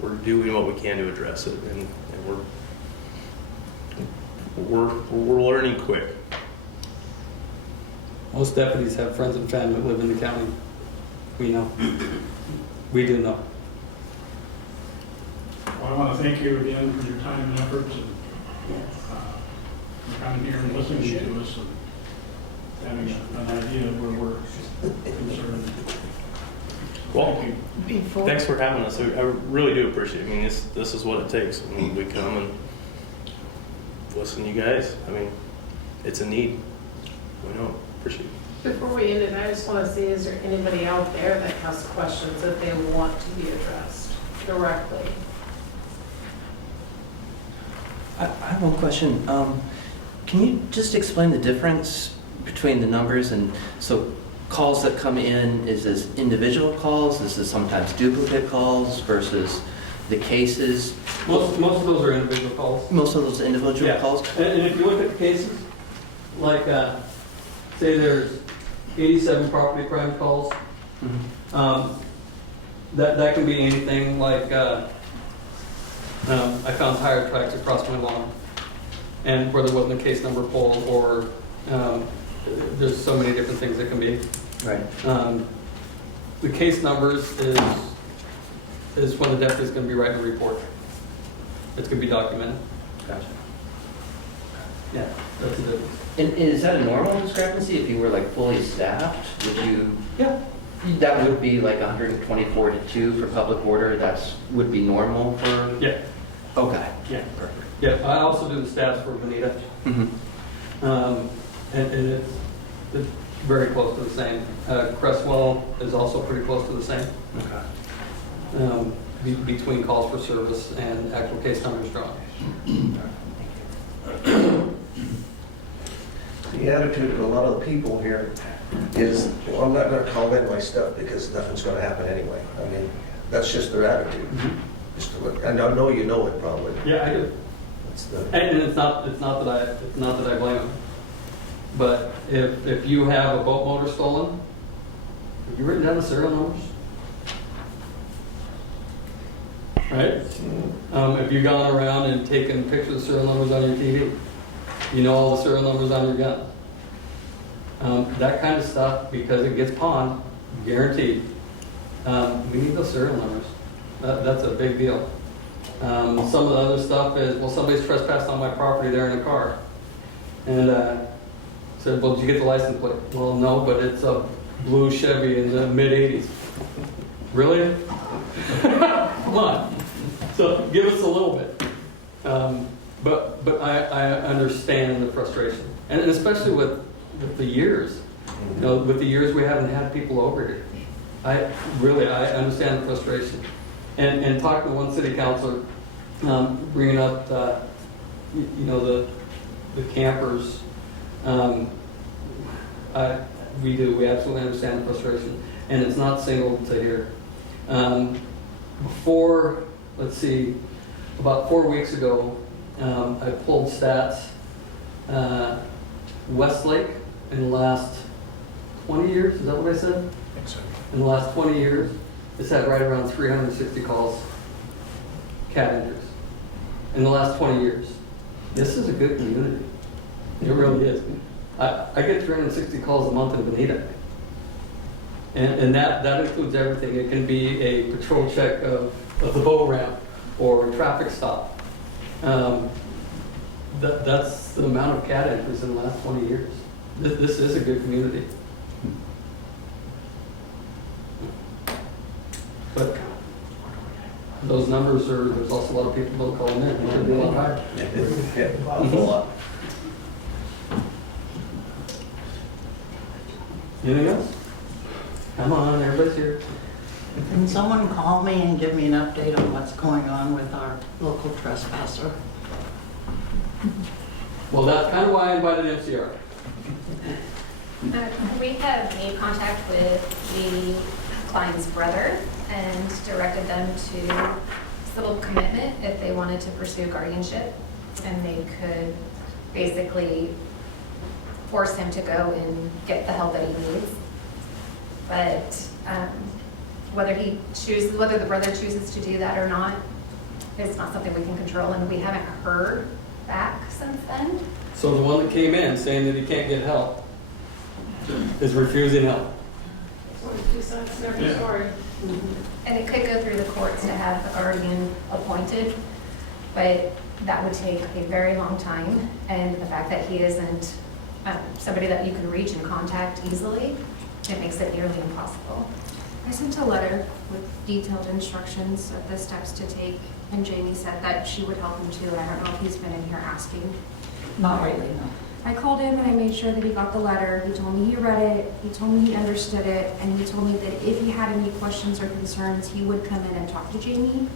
we're doing what we can to address it. And we're learning quick. Most deputies have friends and family that live in the county. We know. We do know. Well, I want to thank you again for your time and efforts and for coming here and listening to us and having an idea of where we're concerned. Well, Thank you. thanks for having us. I really do appreciate it. I mean, this is what it takes. I mean, we come and listen to you guys. I mean, it's a need. We know. Appreciate it. Before we end it, I just want to see, is there anybody out there that has questions that they want to be addressed directly? I have one question. Can you just explain the difference between the numbers? And so calls that come in, is this individual calls? Is this sometimes duplicate calls versus the cases? Most of those are individual calls. Most of those individual Yeah. calls? And if you look at the cases, like say there's 87 property crime calls, Mhm. that can be anything like I found tire tracks across my lawn, and where there wasn't a case number pulled, or there's so many different things that can be. Right. The case numbers is when the deputy's going to be writing a report. It's going to be documented. Gotcha. Yeah, that's the difference. And is that a normal discrepancy? If you were like fully staffed, would you? Yeah. That would be like 124 to 2 for public order. Would be normal for. Yeah. Okay. Yeah. Perfect. Yeah. I also do the stats for Bonita, Mm-hmm. and it's very close to the same. Crestwell is also pretty close to the same. Okay. Between calls for service and actual case numbers drawn. The attitude of a lot of the people here is, well, I'm not going to comment my stuff because nothing's going to happen anyway. I mean, that's just their attitude. Just to look, and I know you know it probably. Yeah, I do. That's the, And it's not that I blame them. But if you have a boat motor stolen, have you written down the serial numbers? Right? If you've gone around and taken pictures of serial numbers on your TV, you know all the serial numbers on your gun. That kind of stuff, because it gets pawned, guaranteed. We need those serial numbers. That's a big deal. Some of the other stuff is, well, somebody's trespassed on my property, they're in a car. And said, well, did you get the license plate? Well, no, but it's a blue Chevy in the mid-'80s. Really? Come on. So give us a little bit. But I understand the frustration. And especially with the years. You know, with the years we haven't had people over here. I understand the frustration. And talking to one city councilor, bringing up, you know, the campers, we absolutely understand the frustration. And it's not single to here. Before, let's see, about 4 weeks ago, I pulled stats. Westlake, in the last 20 years, is that what I said? I think so. In the last 20 years, it's had right around 360 calls, cat injuries. In the last 20 years. This is a good community. It really is. I get 360 calls a month in Bonita. And that includes everything. It can be a patrol check of the boat ramp or a traffic stop. That's the amount of cat injuries in the last 20 years. This is a good community. But those numbers there's also a lot of people don't call them in. It could be a lot higher. Anything else? Come on, everybody's here. Can someone call me and give me an update on what's going on with our local trespasser? Well, that's kind of why I invited MCR. We have made contact with the client's brother and directed them to civil commitment if they wanted to pursue guardianship, and they could basically force him to go and get the help that he needs. But whether the brother chooses to do that or not, it's not something we can control, and we haven't heard back since then. So the one that came in saying that he can't get help is refusing help. Never story. And it could go through the courts to have a guardian appointed, but that would take a very long time. And the fact that he isn't somebody that you can reach and contact easily, it makes it nearly impossible. I sent a letter with detailed instructions of the steps to take, and Jamie said that she would help him too. I don't know if he's been in here asking. Not really, no. I called him and I made sure that he got the letter. He told me he read it, he told me he understood it, and he told me that if he had any questions or concerns, he would come in and talk to Jamie.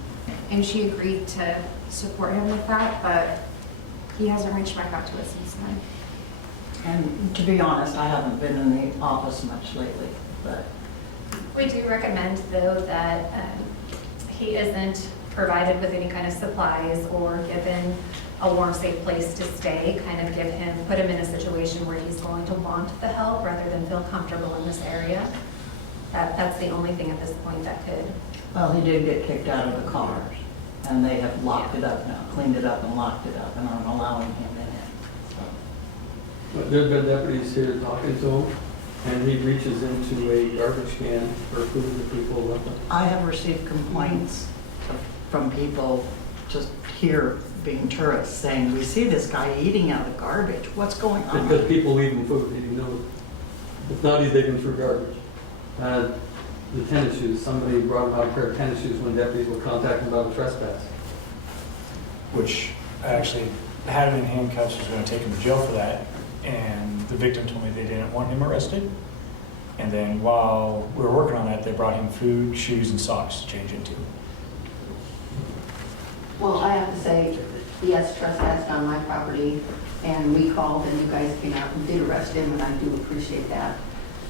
And she agreed to support him with that, but he hasn't reached back out to us since then. And to be honest, I haven't been in the office much lately, but We do recommend, though, that he isn't provided with any kind of supplies or given a warm, safe place to stay, kind of put him in a situation where he's going to want the help rather than feel comfortable in this area. That's the only thing at this point that could. well, he did get kicked out of the cars, and they have locked it up now, cleaned it up and locked it up, and aren't allowing him in it. So, But there's been deputies here talking to him, and he reaches into a garbage can for food that people left him. I have received complaints from people just here being tourists saying, we see this guy eating out of garbage. What's going on? Because people leave him food, he knows. It's not he's digging through garbage. The tennis shoes, somebody brought him out a pair of tennis shoes when deputies were contacting about a trespass. Which I actually had him in handcuffs, was going to take him to jail for that, and the victim told me they didn't want him arrested. And then while we were working on that, they brought him food, shoes, and socks to change into. Well, I have to say, yes, trespassed on my property, and we called, and you guys came out and did arrest him, and I do appreciate that.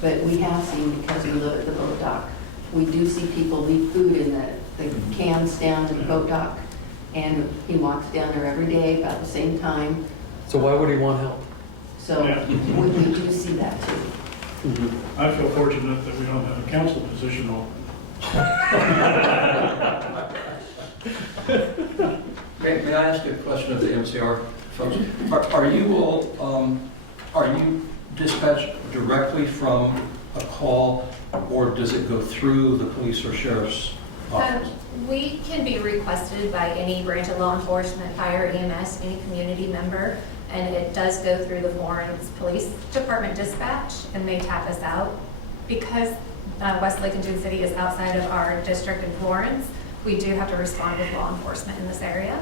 But we have seen, because we live at the boat dock, we do see people leave food in the cans down in the boat dock, and he walks down there every day about the same time. So why would he want help? So Yeah. we do see that too. I feel fortunate that we don't have a council position open. May I ask a question of the MCR folks? Are you all, are you dispatched directly from a call, or does it go through the police or sheriff's office? We can be requested by any branch of law enforcement, fire, EMS, any community member, and it does go through the Florence Police Department dispatch, and they tap us out. Because Westlake and Dune City is outside of our district in Florence, we do have to respond with law enforcement in this area.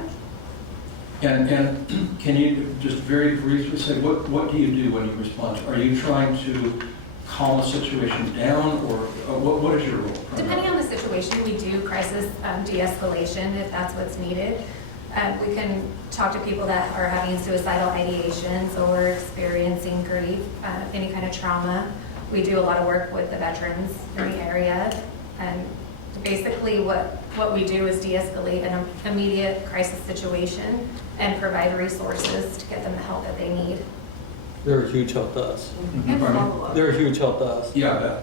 And can you just very briefly say, what do you do when you respond? Are you trying to calm a situation down, or what is your role? Depending on the situation, we do crisis de-escalation if that's what's needed. We can talk to people that are having suicidal ideations or experiencing grief, any kind of trauma. We do a lot of work with the veterans in the area. And basically what we do is de-escalate an immediate crisis situation and provide resources to get them the help that they need. They're a huge help to us. And follow up. They're a huge help to us. Yeah,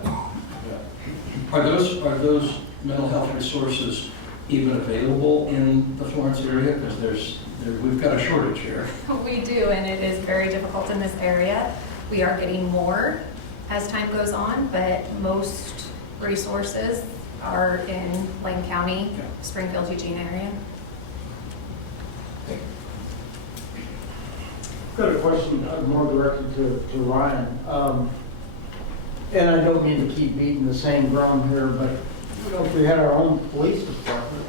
Are those mental health resources even available in the Florence area? Because we've got a shortage here. We do, and it is very difficult in this area. We are getting more as time goes on, but most resources are in Lane County, Springfield, Eugene area. I've got a question more directed to Ryan. And I don't mean to keep beating the same drum here, but you know, if we had our own police department,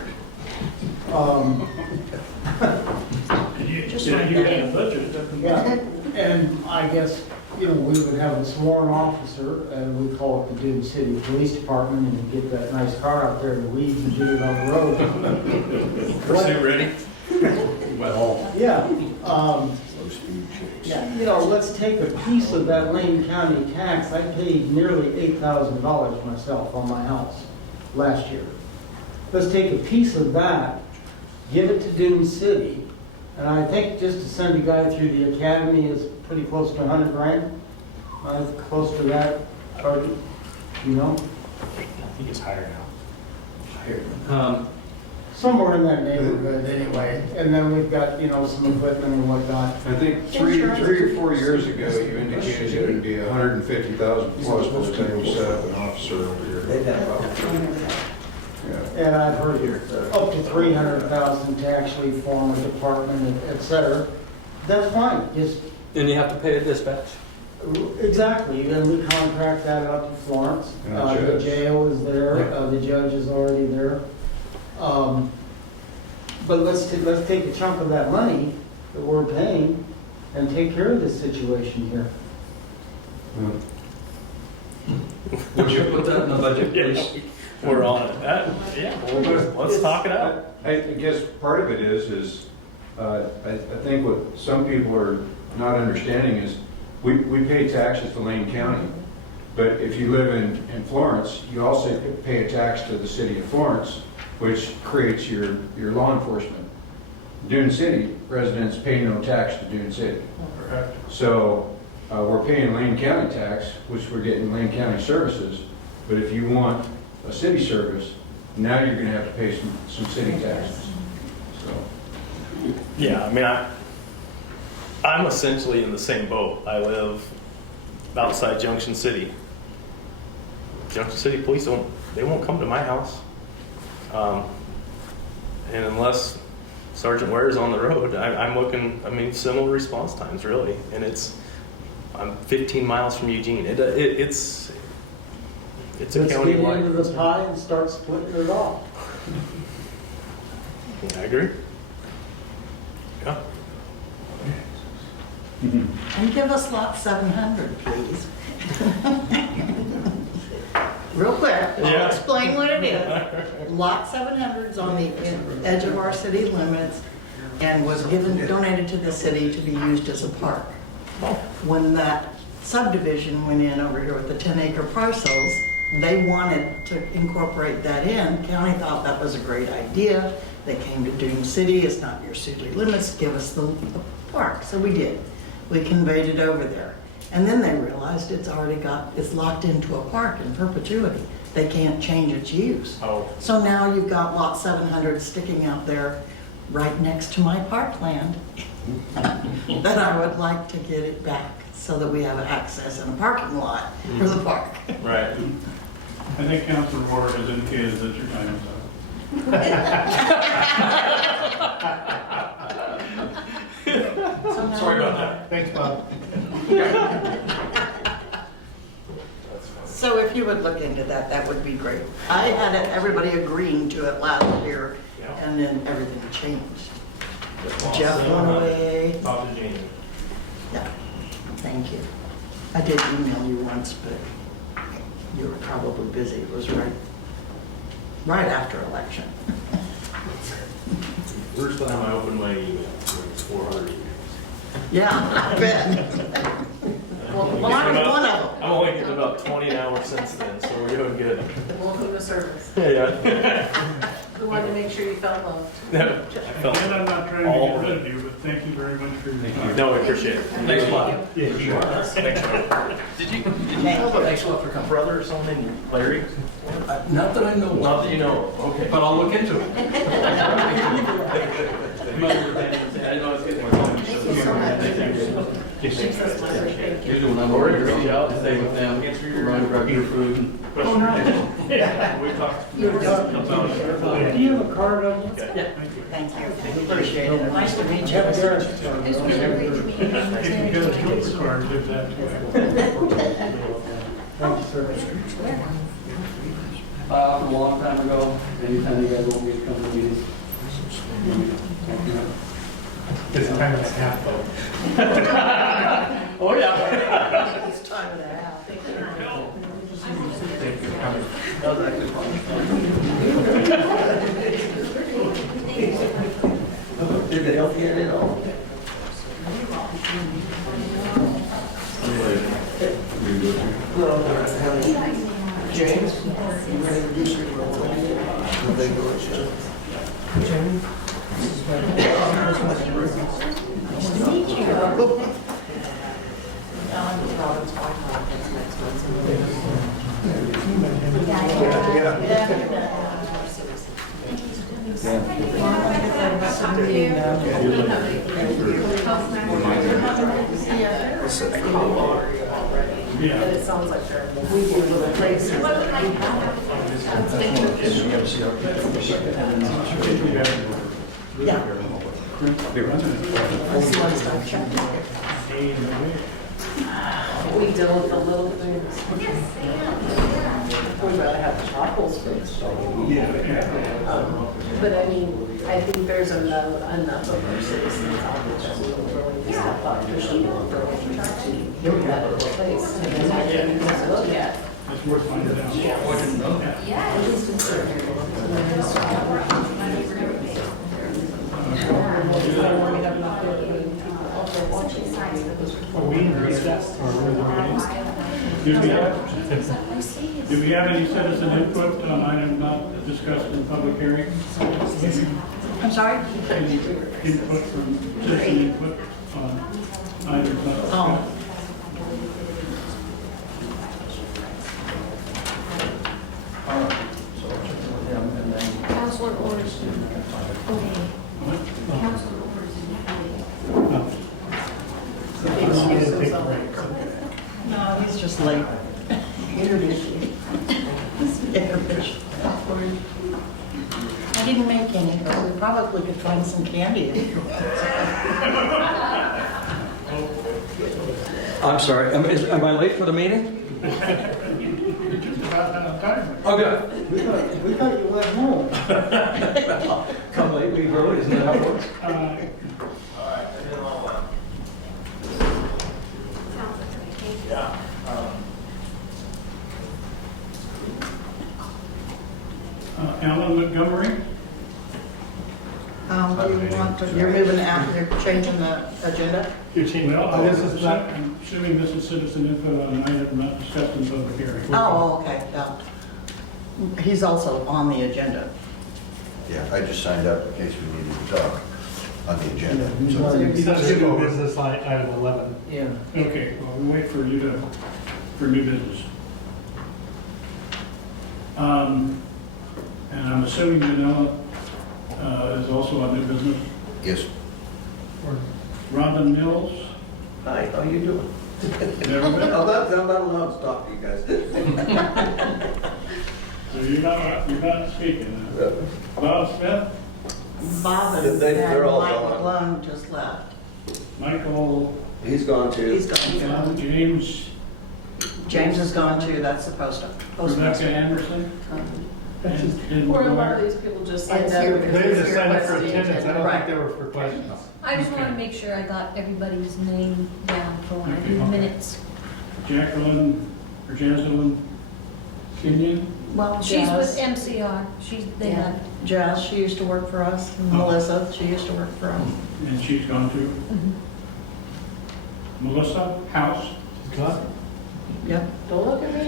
You got a budget. yeah, and I guess, you know, we would have a sworn officer, and we call it the Dune City Police Department, and we'd get that nice car out there to weed and get it on the road. Pursuit ready? Well, Yeah, yeah, you know, let's take a piece of that Lane County tax. I paid nearly $8,000 myself on my house last year. Let's take a piece of that, give it to Dune City, and I think just to send a guy through the academy is pretty close to $100 grand. Close to that, or, you know, I think it's higher now. somewhere in that neighborhood anyway. And then we've got, you know, some equipment and whatnot. I think three or 4 years ago, you indicated it would be 150,000 plus by the time we set up an officer over here. Yeah. And I've heard up to 300,000 to actually form a department, et cetera. That's fine, just, And you have to pay a dispatch. exactly, and we contract that out to Florence. And the The judge. jail is there, the judge is already there. But let's take a chunk of that money that we're paying and take care of this situation here. would you put that in the budget, please? We're on it. Yeah, well, let's talk it out. I guess part of it is I think what some people are not understanding is we pay taxes to Lane County, but if you live in Florence, you also pay a tax to the city of Florence, which creates your law enforcement. Dune City residents pay no tax to Dune City. Correct. So we're paying Lane County tax, which we're getting Lane County services, but if you want a city service, now you're gonna have to pay some city taxes. So, Yeah, I mean, I'm essentially in the same boat. I live outside Junction City. Junction City police won't come to my house. And unless Sergeant Ware's on the road, I'm looking, I mean, similar response times really. And I'm 15 miles from Eugene. It's a Let's get county-wide. into the pie and start splitting it off. I agree. Yeah. And give us lot 700, please. Real quick, I'll Yeah. explain what it is. Lot 700 is on the edge of our city limits and was donated to the city to be used as a park. When that subdivision went in over here with the 10-acre parcels, they wanted to incorporate that in. County thought that was a great idea. They came to Dune City, it's not your city limits, give us the park. So we did. We conveyed it over there. And then they realized it's locked into a park in perpetuity. They can't change its use. Oh. So now you've got lot 700 sticking out there right next to my parkland that I would like to get it back so that we have access and a parking lot for the park. Right. I think Councilor Ward has indicated that your time is up. Sorry about that. Thanks, Bob. So if you would look into that, that would be great. I had everybody agreeing to it last year, and then everything changed. Jeff went away. Talk to Jamie. Yeah, thank you. I did email you once, but you were probably busy. It was right after election. First time I opened my email, it's 400 emails. Yeah, I bet. Well, I was one of them. I'm only getting about 20 hours since then, so we're doing good. Welcome to service. Yeah. We wanted to make sure you felt loved. Yeah. I felt Again, I'm not trying to all get of rid it. of you, but thank you very much for your time. No, I appreciate it. Thanks a lot. Yeah, you are. Thanks. Did you have an actual brother or something named Larry? Not that I know Not of, that you know. Okay. but I'll look into it. I didn't know I was getting more time. Usually when I'm over here, I'll stay with them, run, grab your food. and- Oh, nice. Yeah, we talked. Do you have a card of it? Yeah. Thank you. Appreciate it. Nice to meet you. If you got a gift card, give that to him. Thank you, sir. A long time ago, anytime you guys want me to come to meetings. It's time and a half though. Oh, yeah. It's time and a half. Did it help you at all? James? You ready to do some real quick? Will they go at you? James? Yeah. But it sounds like they're moving a little crazy. Yeah. This one's not checked. We deal with the little things. We'd rather have potholes fixed. But I mean, I think there's enough of our citizens out there that will really step up to show them for what we're trying to do that in place. And then I can look at. It's worth finding out. Are we in recess or are we in meeting? Do we have any citizen input on items not discussed in public hearing? I'm sorry? Any input from citizen input on items not discussed? Oh. Counselor orders. Counselor orders. No, he's just late. Intermission. Intermission. I didn't make any, but we probably could find some candy if you want. I'm sorry, am I late for the meeting? Just about out of time. Oh, good. We thought you went home. Come late, leave early, isn't that how it works? Alan Montgomery? Do you want to, you're moving out, you're changing the agenda? Well, this is not- I'm assuming this is citizen input on an item not discussed in public hearing. Oh, okay, yeah. He's also on the agenda. Yeah, I just signed up in case we needed to talk on the agenda. So- He's on new business line, item 11. Yeah. Okay, well, we'll wait for you to, for new business. And I'm assuming Janella is also on new business. Yes. Rhonda Mills? Hi, how you doing? Never been? I'm not allowed to talk to you guys. So you're not speaking. Bob Smith? Bob and They're all Michael gone. Lund just left. Michael? He's gone too. He's gone. James? James is gone too, that's the postmaster. Rebecca Anderson? And Or a lot McGuire? of these people just signed It's up. your- because They it's just your signed up for West attendance, I agenda. don't Right. think they were for questions. I just want to make sure I got everybody's name down for when I do the minutes. Jacqueline, or Jaslyn Kenyon? Well, She's with Jazz, MCR. They Yeah. had, Jazz, she used to work for us. And Oh. Melissa, she used to work for us. And she's gone too. Melissa House? She's gone? Yep. Don't look at me.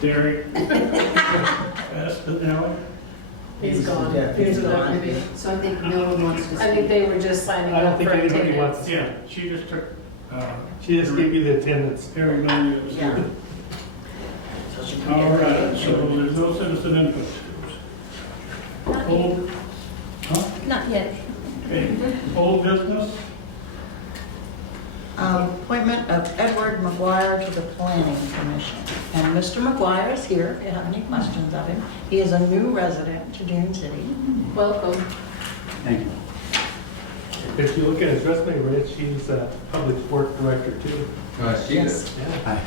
Derek Espinelli? He's gone. Yeah, He's he's a gone. deputy. So I think no one wants to I think speak. they were just signing I don't up think for anybody attendance. wants, Yeah, she just took, she just gave you the attendance. Harry Murray that was Yeah. here. So she can All get right, paid. so there's no citizen input. not yet. Old, huh? Not yet. Okay, old business? Appointment of Edward McGuire to the Planning Commission. And Mr. McGuire is here if you have any questions of him. He is a new resident to Dune City. Welcome. Thank you. If you look at his resume, Rich, he's a public work director too. I see Yes. that.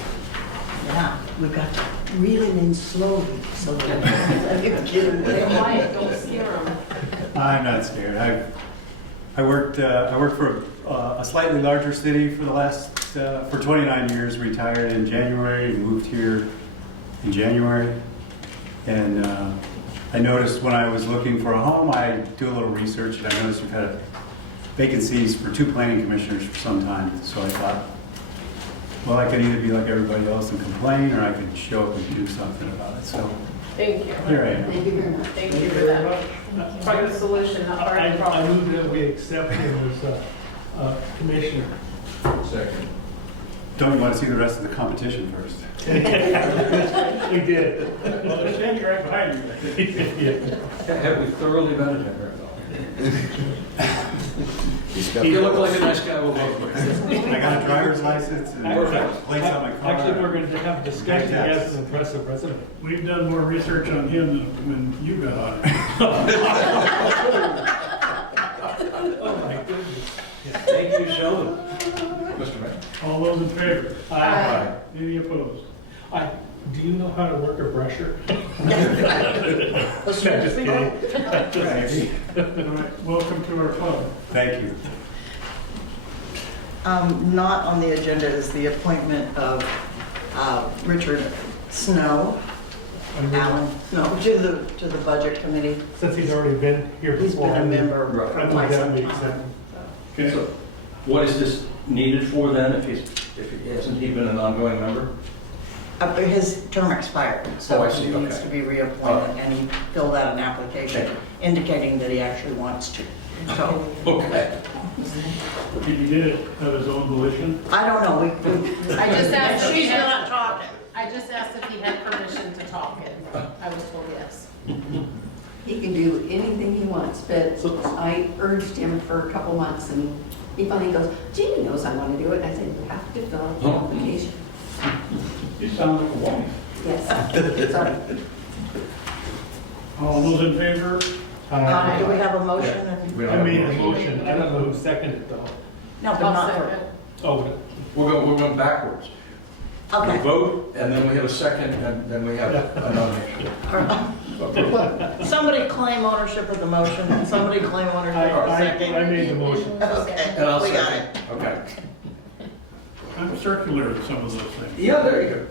Yeah, we've got to reel him in slowly so that you can get him They're there. quiet, don't scare them. I'm not scared. I worked for a slightly larger city for the last, for 29 years, retired in January, and moved here in January. And I noticed when I was looking for a home, I do a little research, and I noticed we've had vacancies for 2 planning commissioners for some time. So I thought, well, I could either be like everybody else and complain, or I could show up and do something about it. So Thank you. here I am. Thank you very much. Thank you for that. Part of the solution, not part of the I problem. move that we accept him as a commissioner. Second. Don't you want to see the rest of the competition first? We did. Well, they're standing right behind you, I think. Yeah. Have we thoroughly vetted him very well? He You look like a nice guy we'll vote with. I got a driver's license and Perfect. plates on my car. Actually, if we're going to have a discussion, he has an impressive resume. We've done more research on him than when you got on it. Oh, my goodness. Thank you, Sheldon. Mr. Mayor. All those in favor? Aye. Any opposed? Do you know how to work a brusher? Let's Just kidding. All right, welcome to our club. Thank you. Not on the agenda is the appointment of Richard Snow, Alan Snow, to the Budget Committee. Since he's already been here He's before. been a member Right. I for think quite that some makes time. sense. Okay, So what is this needed for then, hasn't he been an ongoing member? His term expired, so Oh, I see, he needs okay. to be reappointed, and he filled out an application indicating that he actually wants to. So, Okay. he did it of his own volition. I don't know, I just asked if he she's had, not talking. I just asked if he had permission to talk, and I was told yes. He can do anything he wants, but I urged him for a couple months, and he finally goes, Jeannie knows I want to do it. I said, you have to fill out the Oh. application. You sound like a wife. Yes, sorry. All those in favor? Do we have a motion? We don't I have a made a motion. motion, I don't know who seconded it though. No, but I'll not second. for, Oh, We're going backwards. We okay. vote, and then we have a second, and then we have a nomination. Somebody claim ownership of the motion, and somebody claim ownership of the I second. made the motion. Okay, And I'll we got second. it. Okay. I'm circular at some of those things. Yeah, there you go.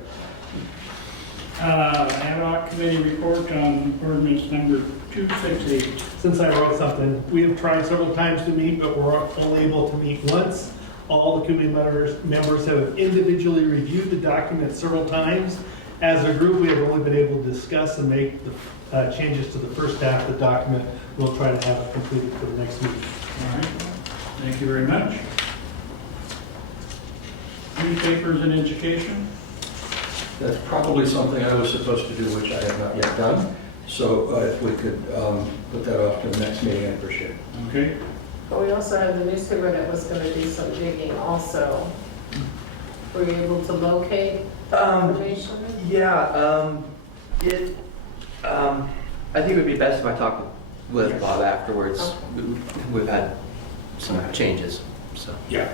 Ad hoc committee report on ordinance number 268. Since I wrote something, we have tried several times to meet, but we're only able to meet once. All the committee members have individually reviewed the document several times. As a group, we have only been able to discuss and make the changes to the first half of the document. We'll try to have it completed for the next meeting. All right, thank you very much. Newspapers and education. That's probably something I was supposed to do, which I have not yet done. So if we could put that off to the next meeting, I'd appreciate it. Okay, But we also have the newspaper that was gonna do some digging also. Were you able to locate the information? Yeah, I think it would be best if I talk with Bob afterwards. We've had some changes, so. yeah.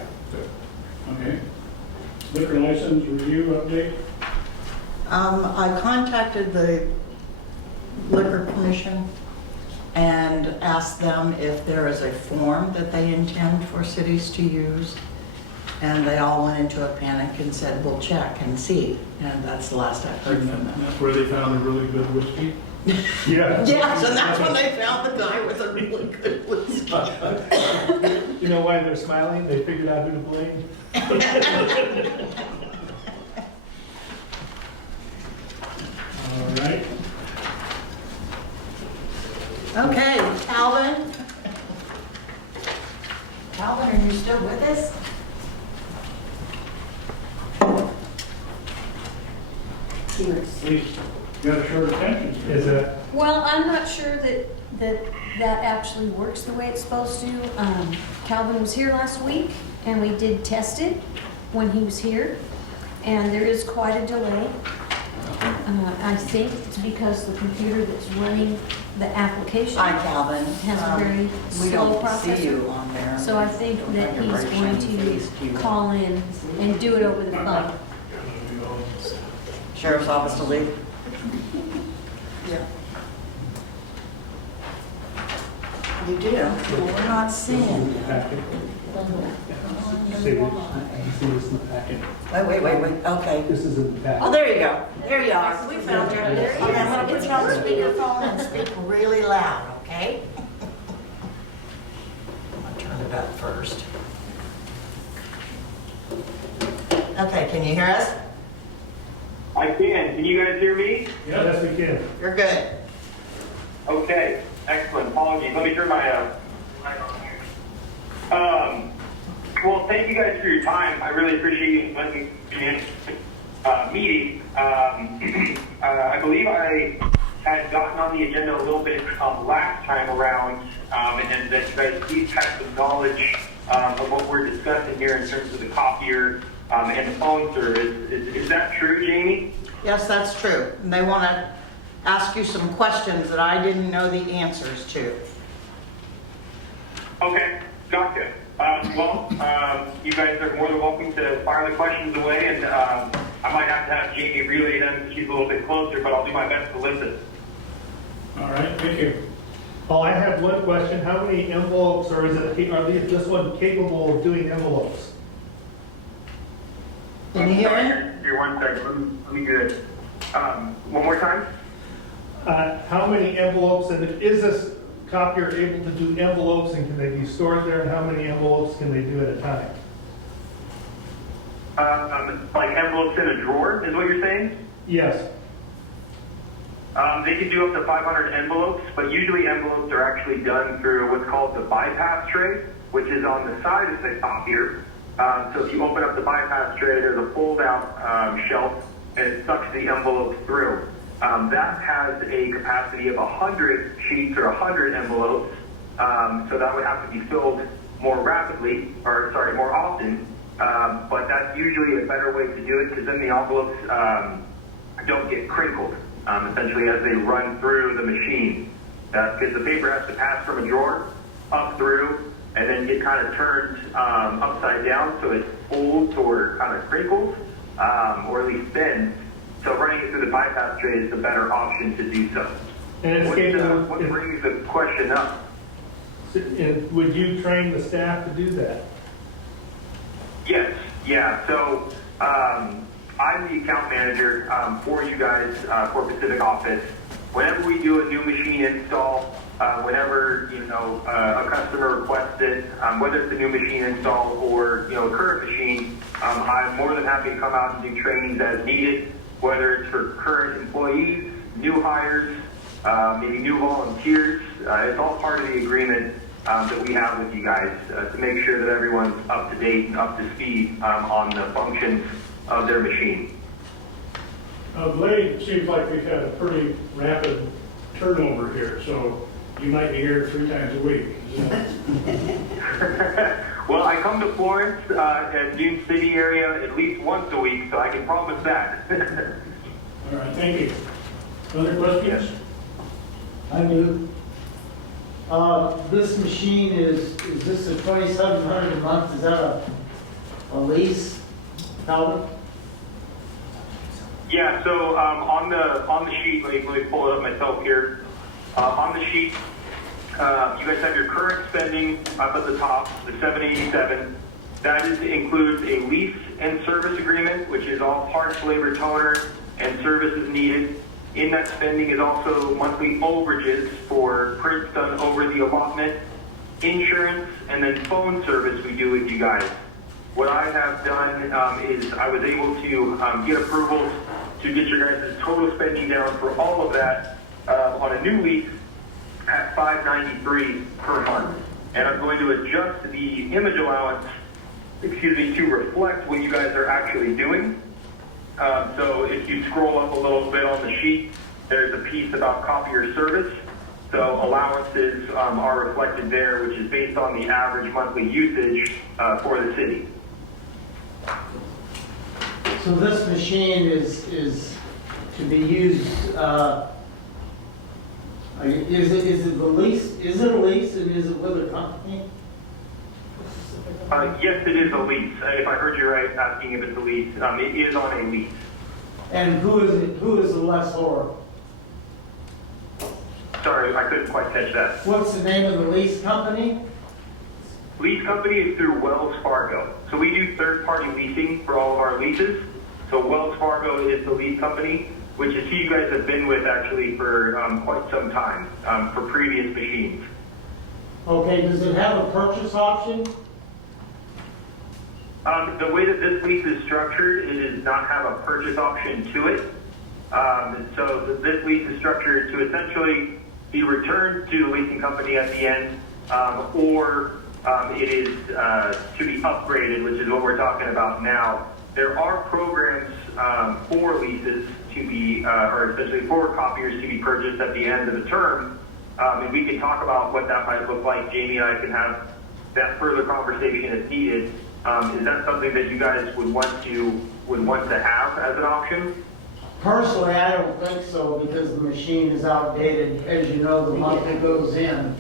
Okay. Liquor license review update? I contacted the Liquor Commission and asked them if there is a form that they intend for cities to use. And they all went into a panic and said, we'll check and see. And that's the last I've heard from them. That's where they found a really good whiskey? Yeah. Yes, and that's when they found the guy with a really good whiskey. You know why they're smiling? They figured out who to blame. All right. Okay, Calvin? Calvin, are you still with us? Please, you got a short attention span. Is it? Well, I'm not sure that actually works the way it's supposed to. Calvin was here last week, and we did test it when he was here, and there is quite a delay. I think it's because the computer that's running the application Hi, Calvin. has a very We slow don't processor. see you on there. So I think Don't that have your he's very going shiny face, do to you? call in and do it over the phone. Sheriff's office to leave? Yeah. You do? Well, we're not seeing you. Packet. See this in the packet. Wait, okay. This is in the packet. Oh, there you go. There you are. We found you. There you are. I'm gonna put you on speakerphone and speak really loud, okay? I'm gonna turn it up first. Okay, can you hear us? I can. Can you guys hear me? Yes, we can. You're good. Okay. Excellent. Apologies. Let me turn my mic on here. Well, thank you guys for your time. I really appreciate you letting me be in meeting. I believe I had gotten on the agenda a little bit last time around, and that you guys please have some knowledge of what we're discussing here in terms of the copier and the phone service. Is that true, Jamie? Yes, that's true. And they want to ask you some questions that I didn't know the answers to. Okay, gotcha. You guys are more than welcome to fire the questions away, and I might have to have Jamie relay them because she's a little bit closer, but I'll do my best to listen. All right, thank you. Oh, I have one question. How many envelopes, or are this one capable of doing envelopes? Can you hear me? Here, 1 second. Let me do this. One more time. How many envelopes, and is this copier able to do envelopes, and can they be stored there, and how many envelopes can they do at a time? Like envelopes in a drawer, is what you're saying? Yes. They can do up to 500 envelopes, but usually envelopes are actually done through what's called the bypass tray, which is on the side of the copier. So if you open up the bypass tray, there's a fold-out shelf, and it sucks the envelopes through. That has a capacity of 100 sheets or 100 envelopes, so that would have to be filled more rapidly, or sorry, more often. But that's usually a better way to do it, because then the envelopes don't get crinkled, essentially as they run through the machine. Because the paper has to pass from a drawer up through, and then get kind of turned upside down so it folds or kind of crinkles, or at least bends. So running it through the bypass tray is the better option to do so. And it's capable. What brings the question up? Would you train the staff to do that? Yes, yeah. So I'm the account manager for you guys for Pacific Office. Whenever we do a new machine install, whenever a customer requests it, whether it's a new machine install or a current machine, I'm more than happy to come out and do trainings as needed. Whether it's for current employees, new hires, maybe new volunteers, it's all part of the agreement that we have with you guys to make sure that everyone's up to date and up to speed on the functions of their machine. Of late, it seems like we've had a pretty rapid turnover here, so you might be here 3 times a week. Well, I come to Florence and Dune City area at least once a week, so I can promise that. All right, thank you. Other questions? I do. This machine is this a $2,700 a month? Is that a lease, Calvin? Yeah, so on the sheet, let me pull it up myself here. On the sheet, you guys have your current spending up at the top, the 787. That includes a lease and service agreement, which is all parts, labor, toner, and services needed. In that spending is also monthly overages for prints done over the allotment, insurance, and then phone service we do with you guys. What I have done is I was able to get approvals to get your guys' total spending down for all of that on a new lease at $593 per month. And I'm going to adjust the image allowance, to reflect what you guys are actually doing. So if you scroll up a little bit on the sheet, there's a piece about copier service. So allowances are reflected there, which is based on the average monthly usage for the city. So this machine is to be used, is it the lease? Is it a lease and is it with a company? Yes, it is a lease. If I heard you right, asking if it's a lease, it is on a lease. And who is the lessor? Sorry, I couldn't quite catch that. What's the name of the lease company? Lease company is through Wells Fargo. So we do third-party leasing for all of our leases. So Wells Fargo is the lease company, which is who you guys have been with actually for quite some time, for previous machines. Okay, does it have a purchase option? The way that this lease is structured, it does not have a purchase option to it. So this lease is structured to essentially be returned to the leasing company at the end, or it is to be upgraded, which is what we're talking about now. There are programs for leases to be, or essentially for copiers to be purchased at the end of the term, and we can talk about what that might look like. Jamie and I can have that further conversation if needed. Is that something that you guys would want to have as an option? Personally, I don't think so because the machine is outdated, as you know, the month it goes in.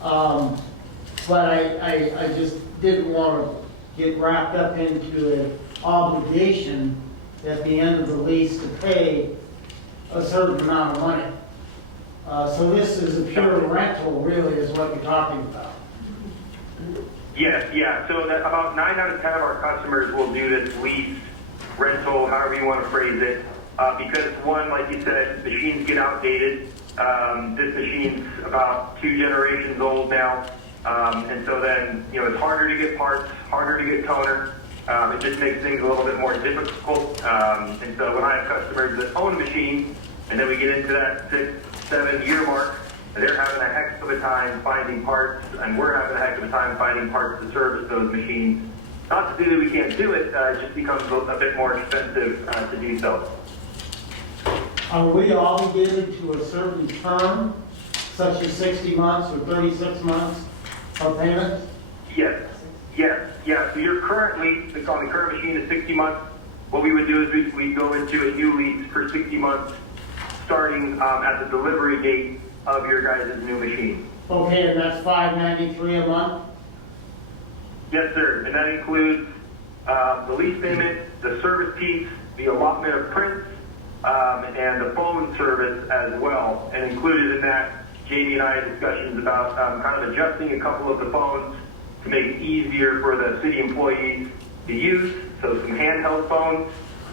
But I just didn't want to get wrapped up into an obligation at the end of the lease to pay a certain amount of money. So this is a pure rental, really, is what you're talking about. Yes, yeah. So that about 9 out of 10 of our customers will do this lease, rental, however you want to phrase it, because one, like you said, machines get outdated. This machine's about 2 generations old now, and so then it's harder to get parts, harder to get toner. It just makes things a little bit more difficult. And so when I have customers that own a machine, and then we get into that 6-7 year mark, they're having a heck of a time finding parts, and we're having a heck of a time finding parts to service those machines. Not to say that we can't do it, it just becomes a bit more expensive to do so. Are we obligated to a certain term, such as 60 months or 36 months of payment? Yes. So you're currently, on the current machine is 60 months. What we would do is we'd go into a new lease for 60 months, starting at the delivery date of your guys' new machine. Okay, and that's $593 a month? Yes, sir. And that includes the lease payment, the service piece, the allotment of prints, and the phone service as well. And included in that, Jamie and I had discussions about kind of adjusting a couple of the phones to make it easier for the city employees to use, so some handheld phones,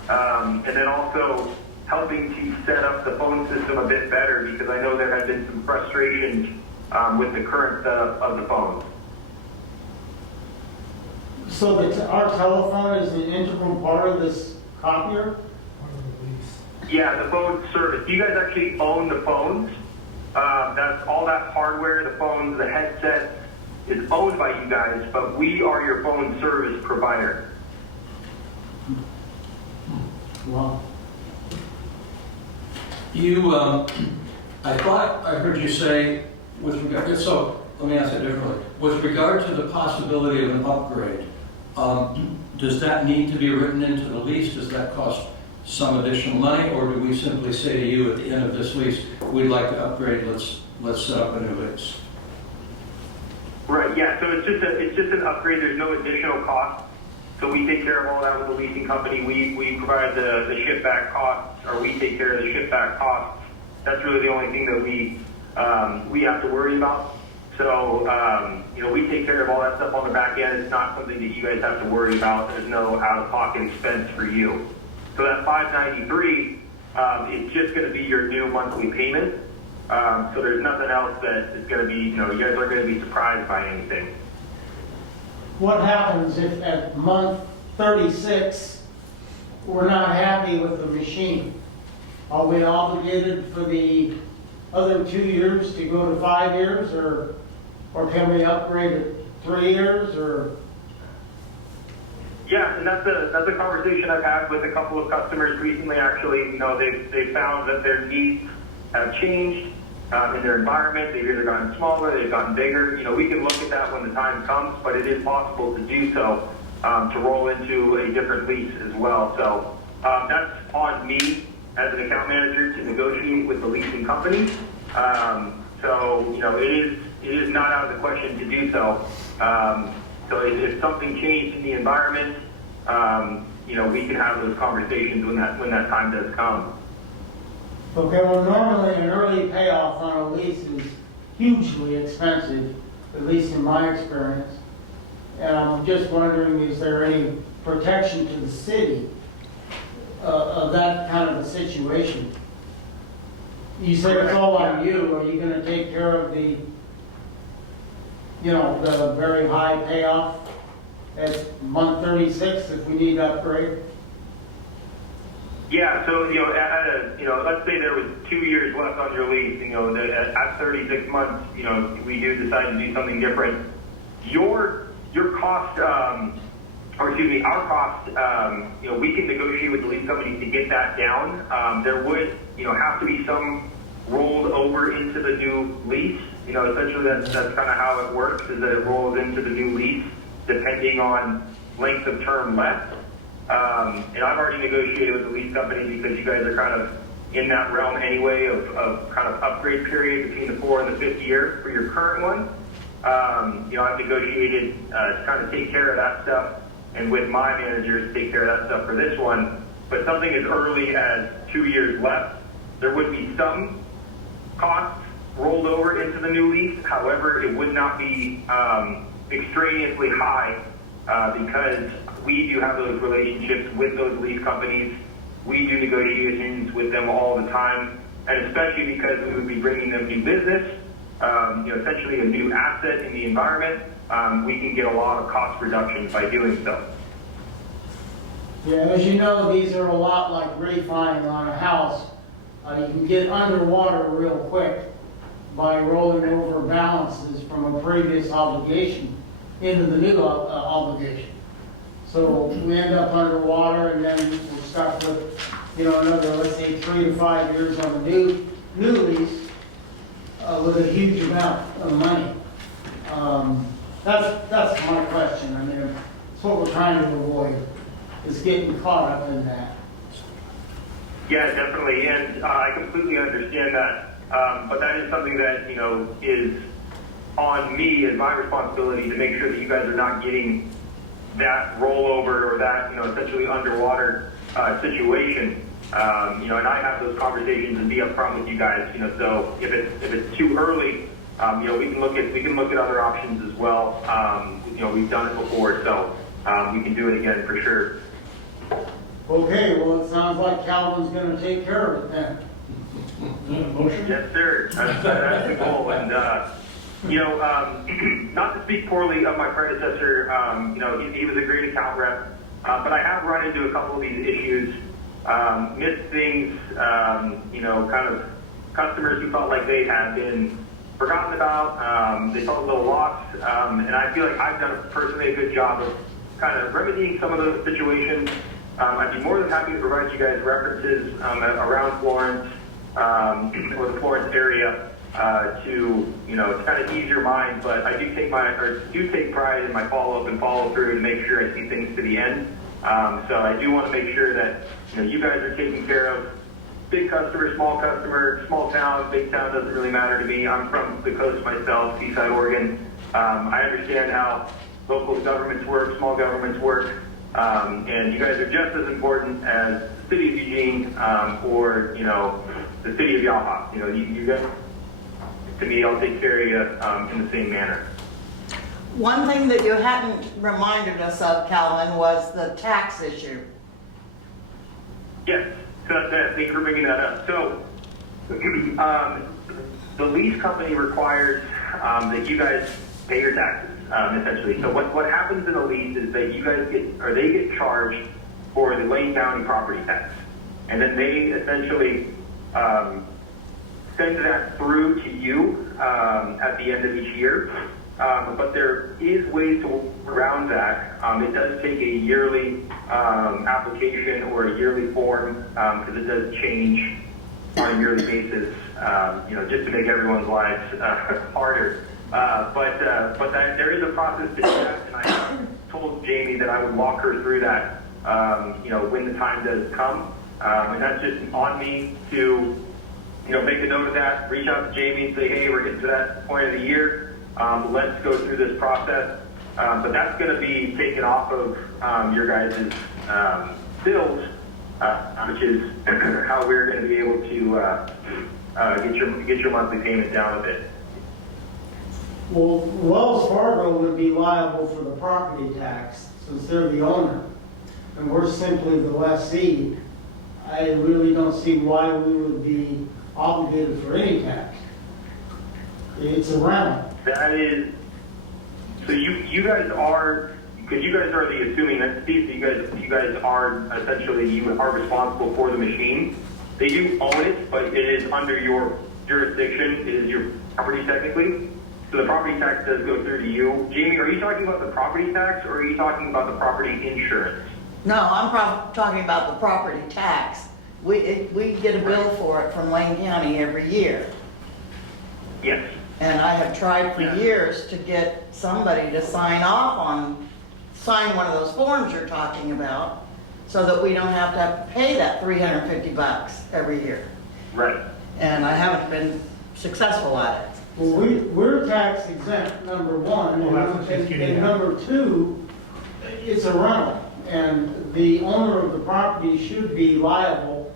and then also helping to set up the phone system a bit better because I know there had been some frustration with the current of the phones. So our telephone is an integral part of this copier? Yeah, the phone service. You guys actually own the phones. That's all that hardware, the phones, the headsets, is owned by you guys, but we are your phone service provider. Wow. I thought I heard you say, with regard, so let me ask it differently. With regard to the possibility of an upgrade, does that need to be written into the lease? Does that cost some additional money, or do we simply say to you at the end of this lease, we'd like to upgrade, let's set up a new lease? Right, yeah, so it's just an upgrade. There's no additional cost So we take care of all that with the leasing company. We provide the ship back costs, or we take care of the ship back costs. That's really the only thing that we have to worry about. So, we take care of all that stuff on the back end. It's not something that you guys have to worry about. There's no out-of-pocket expense for you. So that $593 is just going to be your new monthly payment. So there's nothing else that is going to be, you guys aren't going to be surprised by anything. What happens if at month 36, we're not happy with the machine? Are we obligated for the other 2 years to go to 5 years, or can we upgrade it 3 years, or? Yeah, and that's a conversation I've had with a couple of customers recently. Actually, they found that their needs have changed in their environment. They've either gotten smaller, they've gotten bigger. We can look at that when the time comes, but it is possible to do so, to roll into a different lease as well. So that's on me as an account manager to negotiate with the leasing company. It is not out of the question to do so. So if something changed in the environment, we can have those conversations when that time does come. Okay, well, normally an early payoff on a lease is hugely expensive, at least in my experience. And I'm just wondering, is there any protection to the city of that kind of a situation? You said it's all on you. Are you going to take care of the very high payoff at month 36 if we need to upgrade? Yeah, so, let's say there was 2 years left on your lease, at 36 months, we do decide to do something different. Your cost, our cost, we can negotiate with the lease company to get that down. There would, have to be some rolled over into the new lease. Essentially that's kind of how it works, is that it rolls into the new lease depending on length of term left. And I've already negotiated with the lease company because you guys are kind of in that realm anyway of kind of upgrade period between the 4th and the 5th year for your current one. I've negotiated to kind of take care of that stuff, and with my managers take care of that stuff for this one. But something as early as 2 years left, there would be some costs rolled over into the new lease. However, it would not be extraneously high because we do have those relationships with those lease companies. We do negotiations with them all the time, and especially because we would be bringing them new business, essentially a new asset in the environment, we can get a lot of cost reductions by doing so. Yeah, as you know, these are a lot like refining on a house. You can get underwater real quick by rolling over balances from a previous obligation into the new obligation. So we end up underwater, and then we're stuck with, another, let's say, 3 to 5 years on the new lease with a huge amount of money. That's my question. I mean, it's what we're trying to avoid, is getting caught up in that. Yeah, definitely, and I completely understand that. But that is something that, is on me as my responsibility to make sure that you guys are not getting that rollover or that, essentially underwater situation. And I have those conversations and be upfront with you guys. So if it's too early, we can look at other options as well. We've done it before, so we can do it again for sure. Okay, well, it sounds like Calvin's going to take care of it then. Motion? Yes, sir. That's the goal. And, not to speak poorly of my predecessor, he was a great account rep, but I have run into a couple of these issues, missed things, kind of customers who felt like they had been forgotten about, they felt a little lost, and I feel like I've done personally a good job of kind of remedying some of those situations. I'd be more than happy to provide you guys references around Florence or the Florence area to kind of ease your mind. But I do take pride in my follow-up and follow-through to make sure I see things to the end. So I do want to make sure that you guys are taken care of. Big customer, small town, big town doesn't really matter to me. I'm from the coast myself, Seaside, Oregon. I understand how local governments work, small governments work. And you guys are just as important as the city of Eugene, or, the city of Yamaha. You guys, to me, I'll take care of you in the same manner. One thing that you hadn't reminded us of, Calvin, was the tax issue. Yes, thank you for bringing that up. So, the lease company requires that you guys pay your taxes, essentially. So what happens in a lease is that you guys they get charged for the Lane County property tax. And then they essentially send that through to you at the end of each year. But there is ways to work around that. It does take a yearly application or a yearly form, because it does change on a yearly basis, just to make everyone's lives harder. But there is a process to do that, and I told Jamie that I would walk her through that, when the time does come. And that's just on me to, make a note of that, reach out to Jamie and say, hey, we're getting to that point of the year. Let's go through this process. But that's going to be taken off of your guys' bills, which is how we're going to be able to get your monthly payment down a bit. Well, Wells Fargo would be liable for the property tax since they're the owner, and we're simply the lessee. I really don't see why we would be obligated for any tax. It's a rental. That is, so you guys are, because you guys are the assuming entity, so you guys are essentially, you are responsible for the machine. They do own it, but it is under your jurisdiction. It is your property technically. So the property tax does go through to you. Jamie, are you talking about the property tax, or are you talking about the property insurance? No, I'm talking about the property tax. We get a bill for it from Lane County every year. Yes. And I have tried for years to get somebody to sign one of those forms you're talking about, so that we don't have to pay that $350 every year. Right. And I haven't been successful at it. Well, we're tax exempt, number one, Well, that's what she's getting and at. number two, it's a rental, and the owner of the property should be liable,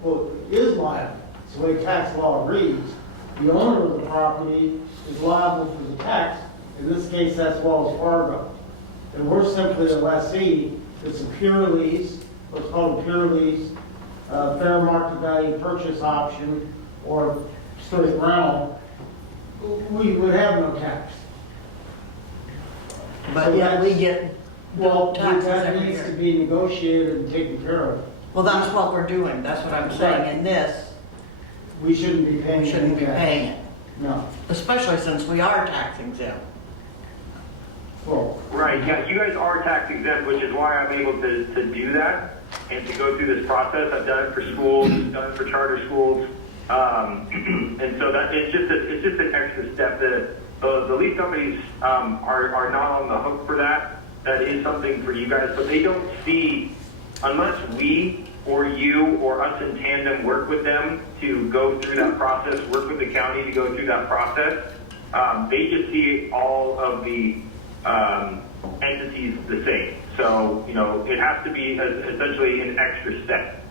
is liable. It's the way tax law reads. The owner of the property is liable for the tax. In this case, that's Wells Fargo. And we're simply a lessee. It's a pure lease, what's called a pure lease, fair market value purchase option, or straight rental. We would have no tax. But yet we get Well, taxes that every needs year. to be negotiated and taken care of. Well, that's what we're doing. That's what I'm saying. In this, We shouldn't be paying we any shouldn't be tax. paying it, No. especially since we are tax exempt. Well, Right, yeah, you guys are tax exempt, which is why I'm able to do that and to go through this process. I've done it for schools, done it for charter schools. And so that it's just an extra step that the lease companies are not on the hook for that. That is something for you guys, but they don't see, unless we or you or us in tandem work with them to go through that process, work with the county to go through that process, they just see all of the entities the same. So, it has to be essentially an extra step.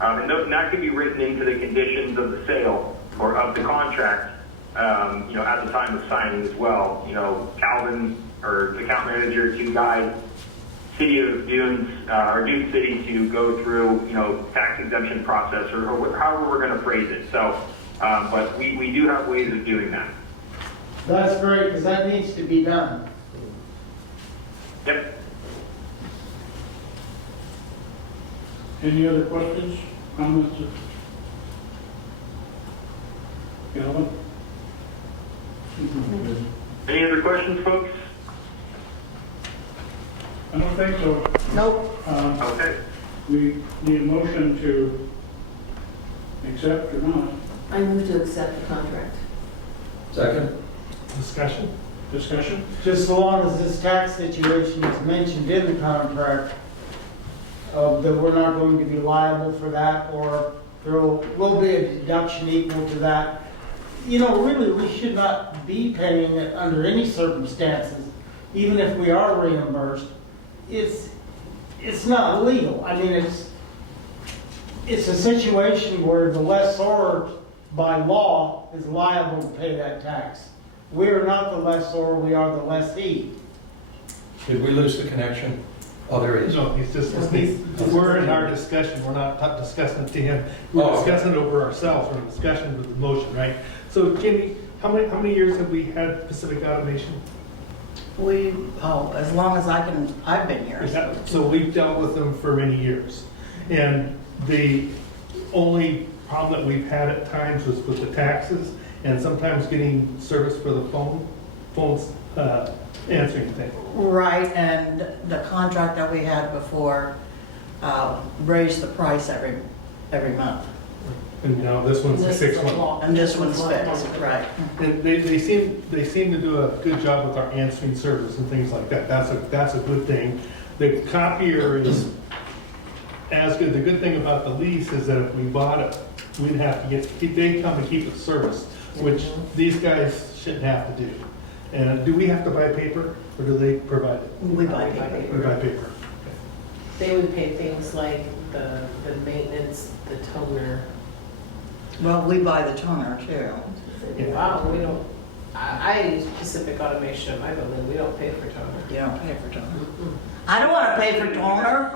And that can be written into the conditions of the sale or of the contract, at the time of signing as well. Calvin or the account manager to guide City of Dunes, or Dune City to go through, tax exemption process or however we're going to phrase it. So, but we do have ways of doing that. that's great, because that needs to be done. Yep. Any other questions, comments? Calvin? Any other questions, folks? I don't think so. Nope. Okay. We need a motion to accept or not. I move to accept the contract. Second? Discussion? Discussion? Just so long as this tax situation is mentioned in the contract, that we're not going to be liable for that, or there will be a deduction equal to that. Really, we should not be paying it under any circumstances, even if we are reimbursed. It's it's not legal. I mean, it's a situation where the lessor by law is liable to pay that tax. We are not the lessor, we are the lessee. Did we lose the connection? Oh, there it is. No, we're in our discussion, we're not discussing it to him. We're Oh, okay. discussing it over ourselves, we're in discussion with the motion, right? So Jimmy, how many years have we had Pacific Automation? As long as I've been here. So we've dealt with them for many years. And the only problem that we've had at times was with the taxes and sometimes getting service for the phones answering thing. Right, and the contract that we had before raised the price every month. And now this one's a 6 month. And this one's fixed, right. And they seem to do a good job with our answering service and things like that. That's a good thing. The copier is as good. The good thing about the lease is that if we bought it, we'd have to they come and keep it serviced, which these guys shouldn't have to do. And do we have to buy paper or do they provide it? We buy paper. We buy paper. They would pay things like the maintenance, the toner. Well, we buy the toner too. Wow, we don't, I use Pacific Automation in my building, we don't pay for toner. You don't pay for toner. I don't want to pay for toner.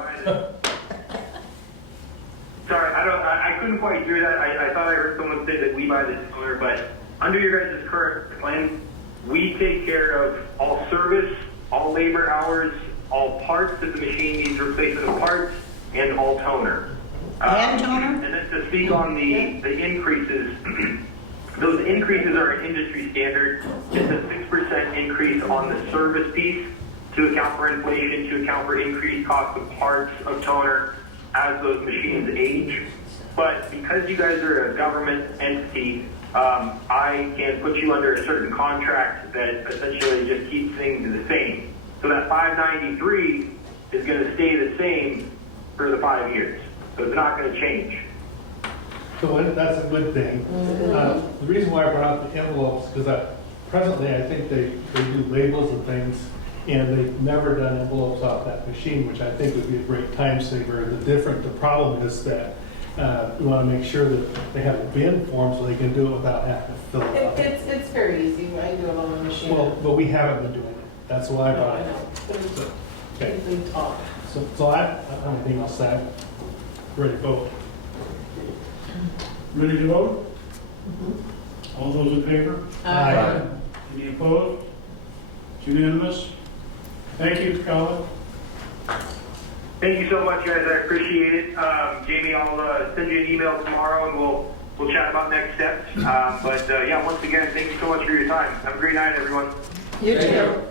Sorry, I couldn't quite hear that. I thought I heard someone say that we buy the toner, but under your guys' current plan, we take care of all service, all labor hours, all parts that the machine needs replacement of parts, and all toner. And toner? And then to speak on the increases, those increases are an industry standard. It's a 6% increase on the service piece to account for inflation, to account for increased cost of parts of toner as those machines age. But because you guys are a government entity, I can put you under a certain contract that essentially just keeps things the same. So that $593 is going to stay the same for the 5 years. So it's not going to change. So that's a good thing. The reason why I brought out the envelopes, because presently I think they do labels and things, and they've never done envelopes off that machine, which I think would be a great time saver. The problem is that we want to make sure that they have a bin form so they can do it without having to fill it out. It's very easy, I do it on the machine. Well, but we haven't been doing it. That's why I No, brought I it. know, but it's, Okay. we talk. So I don't have anything else to add. Ready to vote. Ready to vote? All those in favor? Aye. Any opposed? It's unanimous. Thank you, Colin. Thank you so much, guys. I appreciate it. Jamie, I'll send you an email tomorrow, and we'll chat about next steps. But yeah, once again, thank you so much for your time. Have a great night, everyone. You too.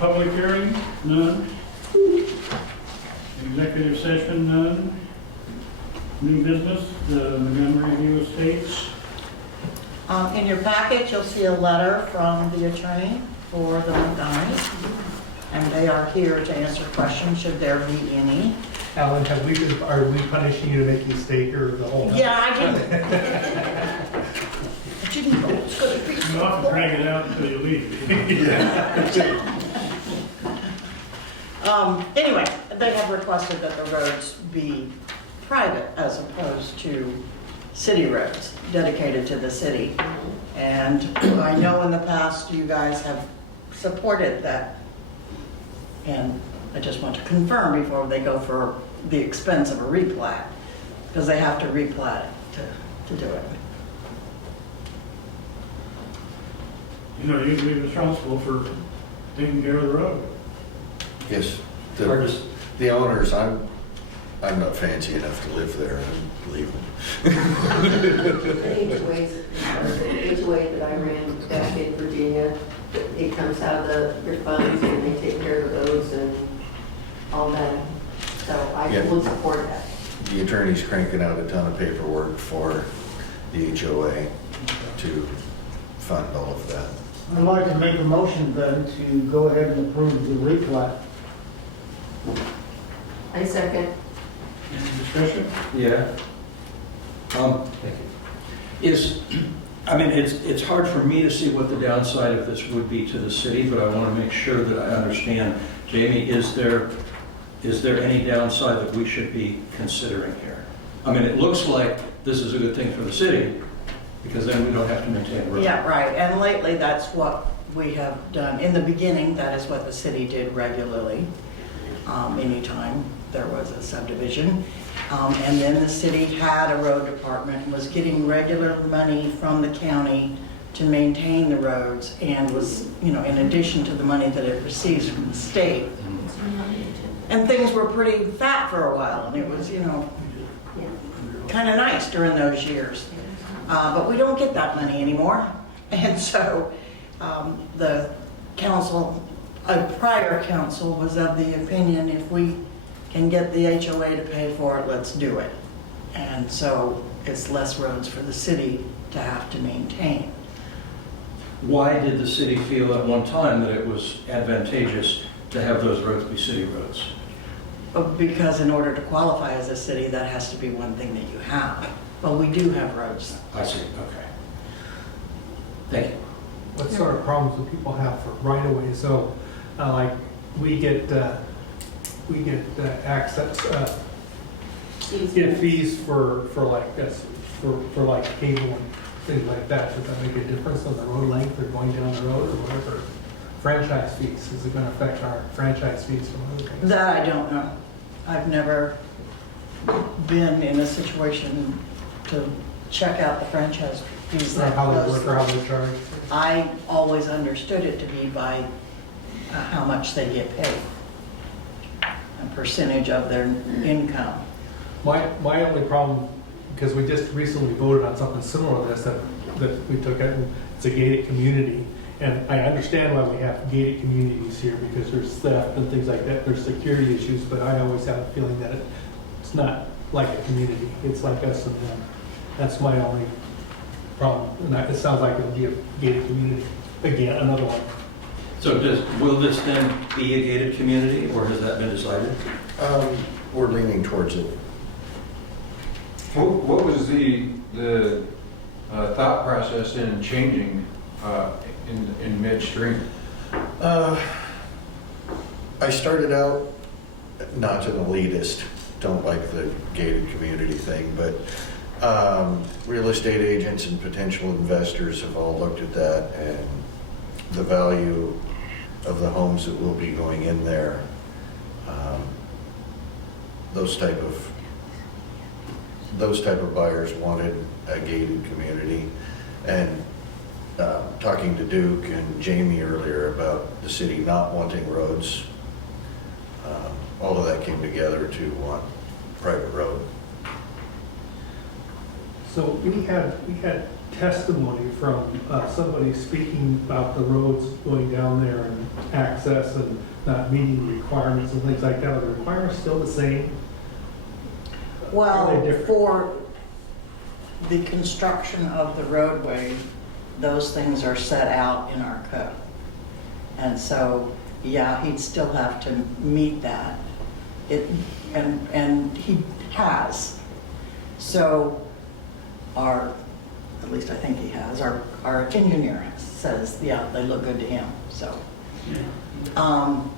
Public hearing, none. Executive session, none. New business, the Montgomery View Estates. In your packet, you'll see a letter from the attorney for the Montgomerys, and they are here to answer questions should there be any. Alan, are we punishing you to make you stay here the whole time? Yeah, I didn't know it's gonna be You so often drag it out until you leave. Anyway, they have requested that the roads be private as opposed to city roads dedicated to the city. And I know in the past you guys have supported that. And I just want to confirm before they go for the expense of a replat, because they have to replat it to do it. You know, you'd be responsible for taking care of the road. Yes, Or just- the owners, I'm not fancy enough to live there and leave them. The HOA that I ran back in Virginia, it comes out of their funds and they take care of the roads and all that. So I Yeah. would support that. The attorney's cranking out a ton of paperwork for the HOA to fund all of that. I'd like to make a motion then to go ahead and approve the replat. I second. Any discussion? Yeah. Thank you. I mean, it's hard for me to see what the downside of this would be to the city, but I want to make sure that I understand. Jamie, is there any downside that we should be considering here? I mean, it looks like this is a good thing for the city, because then we don't have to maintain roads. Yeah, right, and lately, that's what we have done. In the beginning, that is what the city did regularly, anytime there was a subdivision. And then the city had a road department, was getting regular money from the county to maintain the roads, and was, in addition to the money that it receives from the state. And things were pretty fat for a while, and it was, kind of nice during those years. But we don't get that money anymore. And so the council, a prior council, was of the opinion if we can get the HOA to pay for it, let's do it. And so it's less roads for the city to have to maintain. Why did the city feel at one time that it was advantageous to have those roads be city roads? Because in order to qualify as a city, that has to be one thing that you have. But we do have roads. I see, okay. Thank you. What sort of problems do people have for right of way? So, like, we get access, get fees for like this, for like cable and things like that. Does that make a difference on the road length or going down the road or whatever? Franchise fees, is it going to affect our franchise fees from other things? That I don't know. I've never been in a situation to check out the franchise fees Or that how they work closely. or how they charge? I always understood it to be by how much they get paid, a percentage of their income. My only problem, because we just recently voted on something similar to this, that we took it, it's a gated community. And I understand why we have gated communities here, because there's theft and things like that, there's security issues, but I always have a feeling that it's not like a community, it's like us and them. That's my only problem, and it sounds like it'll be a gated community. Again, another one. So will this then be a gated community, or has that been decided? We're leaning towards it. What was the thought process in changing in midstream? I started out not an elitist, don't like the gated community thing, but real estate agents and potential investors have all looked at that, and the value of the homes that will be going in there, those type of buyers wanted a gated community. And talking to Duke and Jamie earlier about the city not wanting roads, all of that came together to want private road. So we had testimony from somebody speaking about the roads going down there and access and not meeting requirements and things like that. Are the requirements still the same? Are they Well, different? for the construction of the roadway, those things are set out in our code. And so, yeah, he'd still have to meet that. And he has. So at least I think he has, our engineer says, yeah, they look good to him, so.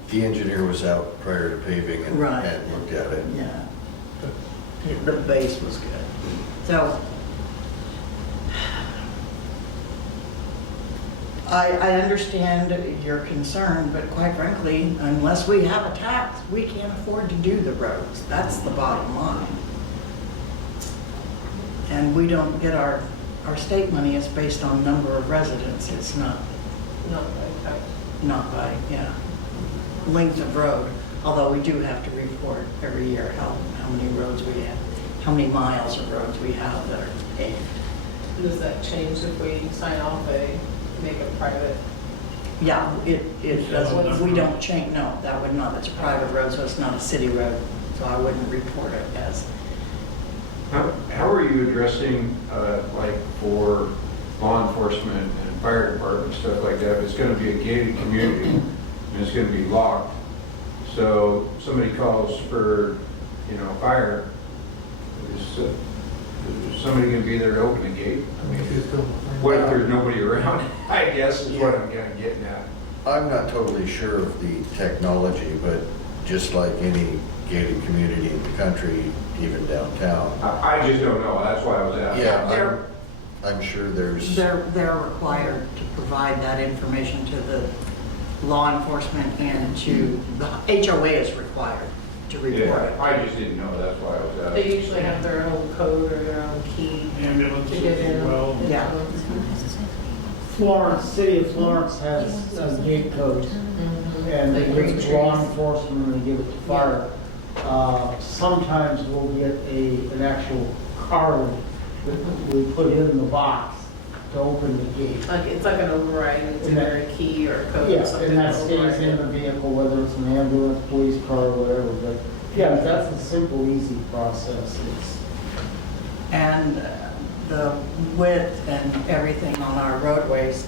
The engineer was out prior to paving and Right. and looked at it. Yeah. The base was good. So I understand your concern, but quite frankly, unless we have a tax, we can't afford to do the roads. That's the bottom line. And we don't get our state money is based on number of residents. It's not by, length of road. Although we do have to report every year how many roads we have, how many miles of roads we have that are paved. Does that change if we sign off make a private? Yeah, it doesn't, we don't change, no, that would not, it's a private road, so it's not a city road, so I wouldn't report it as. How are you addressing, like for law enforcement and fire department, stuff like that? If it's going to be a gated community and it's going to be locked, so somebody calls for, fire, is somebody gonna be there to open the gate? I mean, what if there's nobody around? I guess is what I'm kind of getting at. I'm not totally sure of the technology, but just like any gated community in the country, even downtown. I just don't know, that's why I was asking. Yeah, I'm sure there's. They're required to provide that information to the law enforcement and to, the HOA is required to report it. Yeah, I just didn't know, that's why I was asking. They usually have their own code or their own key to Ambulances get in. as well. Yeah. Florence, city of Florence has a gate code, and they give it to law enforcement and they give it to fire. Sometimes we'll get an actual card that we put in the box to open the gate. Like, it's like an override, it's And that- either a key or a code or Yeah, something. and that to stays override in it. the vehicle, whether it's an ambulance, police car, or whatever, but yeah, that's a simple, easy process. It's, And the width and everything on our roadways,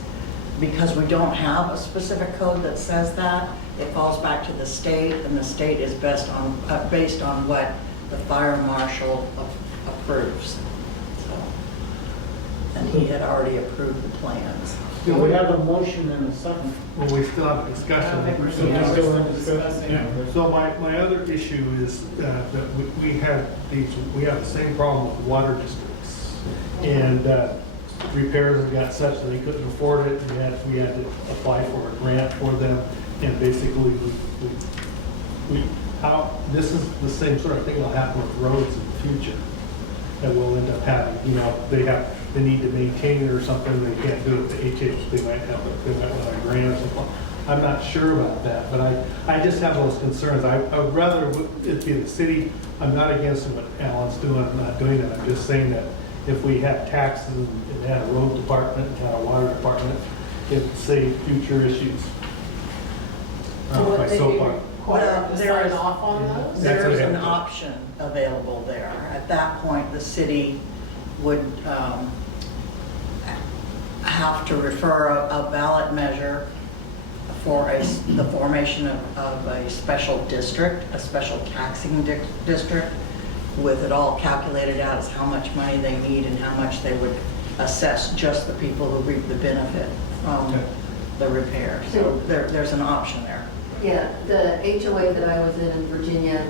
because we don't have a specific code that says that, it falls back to the state, and the state is based on what the fire marshal approves. So, and he had already approved the plans. do we have a motion and a second? Well, we still have discussion. I think we're We're still still in discussion. Yeah, so my other issue is that we have the same problem with water districts. And repairs have got such that they couldn't afford it, and we had to apply for a grant for them. And basically, this is the same sort of thing that'll happen with roads in the future. That we'll end up having, they need to maintain it or something, they can't do it with the HH, they might want a grant or something. I'm not sure about that, but I just have those concerns. I would rather it be the city. I'm not against what Alan's doing, I'm not doing it. I'm just saying that if we had taxes and had a road department and had a water department, it would save future issues. So My what they soapbox. require to There is- sign off on those? That's There's what I an have to- option available there. At that point, the city would have to refer a ballot measure for the formation of a special district, a special taxing district, with it all calculated out as how much money they need and how much they would assess just the people who reap the benefit from the repair. So there's an option there. Yeah, the HOA that I was in Virginia,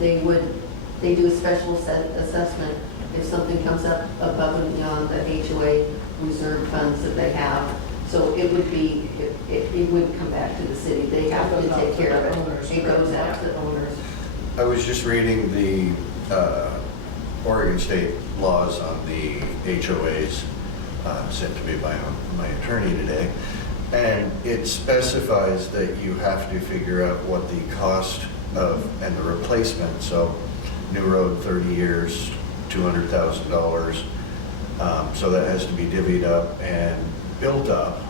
they do a special assessment if something comes up above and beyond the HOA reserve funds that they have. So it would come back to the city. They have to take care of it. It goes out to the owners. I was just reading the Oregon state laws on the HOAs sent to me by my attorney today. And it specifies that you have to figure out what the cost of, and the replacement, so new road, 30 years, $200,000. So that has to be divvied up and built up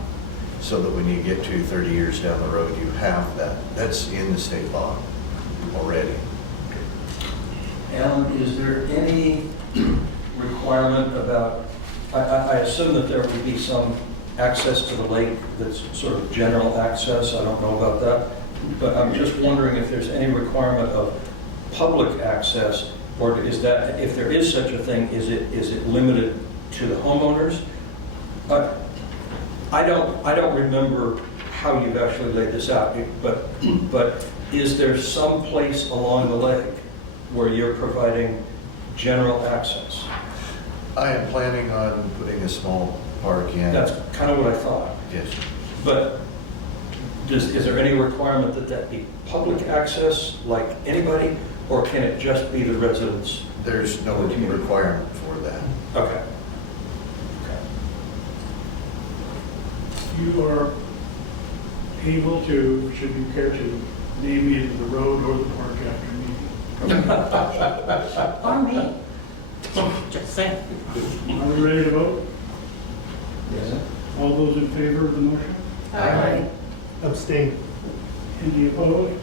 so that when you get to 30 years down the road, you have that. That's in the state law already. Alan, is there any requirement about, I assume that there would be some access to the lake that's sort of general access, I don't know about that, but I'm just wondering if there's any requirement of public access, or is that, if there is such a thing, is it limited to the homeowners? I don't remember how you've actually laid this out, but is there some place along the lake where you're providing general access? I am planning on putting a small park in. That's kind of what I thought. Yes. But is there any requirement that that be public access like anybody, or can it just be the residents? There's no requirement for that. Okay. You are able to, should you care to, name either the road or the park after me. Or me. Just saying. Are we ready to vote? Yes. All those in favor of the motion? Aye. Abstain. Any opposed?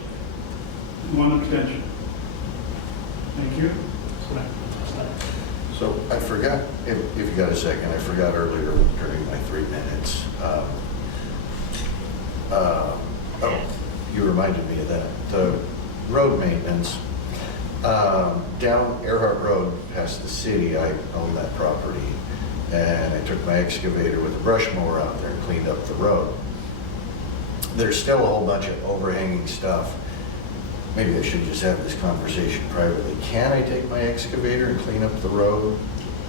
One abstention. Thank you. So I forgot, if you got a second, I forgot earlier during my 3 minutes. Oh, you reminded me of that. The road maintenance, Down Earhart Road past the city, I own that property, and I took my excavator with a brush mower out there and cleaned up the road. There's still a whole bunch of overhanging stuff. Maybe I should just have this conversation privately. Can I take my excavator and clean up the road?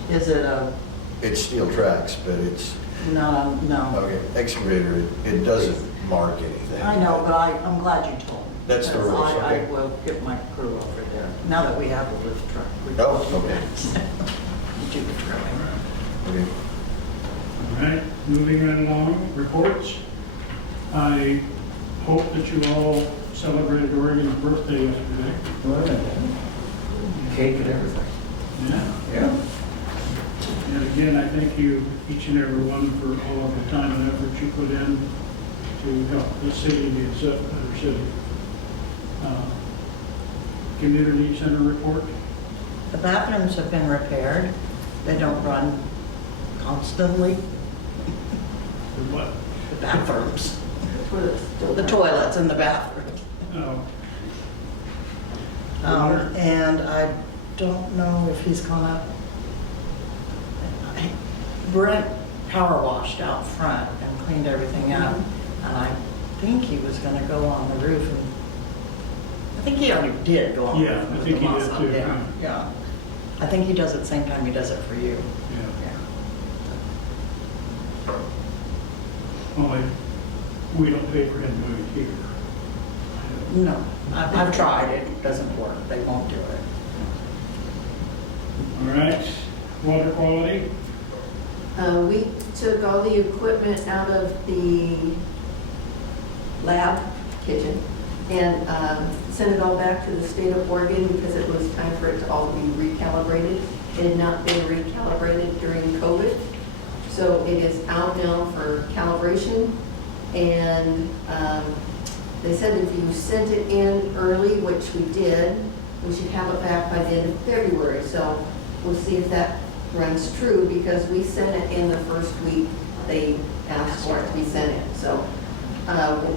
Is it a, It's steel tracks, but it's, no, no. okay, excavator, it doesn't mark anything. I know, but I'm glad you told me. That's the because rules, I okay. will get my crew over there, now that we have a lift truck. we Oh, can do okay. that. Do the drilling. Okay. All right, moving right along, reports. I hope that you all celebrated Oregon's birthday yesterday. Cake and everything. Yeah. Yeah. And again, I thank you, each and every one, for all of the time and effort you put in to help the city be a better city. Community center report. The bathrooms have been repaired. They don't run constantly. For what? The bathrooms. Still The toilets in the bathroom. Oh, And I don't know if he's gonna, Brent power washed out front and cleaned everything up. And I think he was gonna go on the roof and, I think he already did go on the Yeah, roof. I with think the he moss did on. too, Yeah, yeah. I think he does it the same time he does it for you. yeah. Only, we don't pay for him doing it here. No, I've tried, it doesn't work, they won't do it. All right, water quality. We took all the equipment out of the lab kitchen and sent it all back to the state of Oregon because it was time for it to all be recalibrated. It had not been recalibrated during COVID, so it is out now for calibration. And they said if you sent it in early, which we did, we should have it back by the end of February. So we'll see if that runs true because we sent it in the first week they asked for it to be sent in. So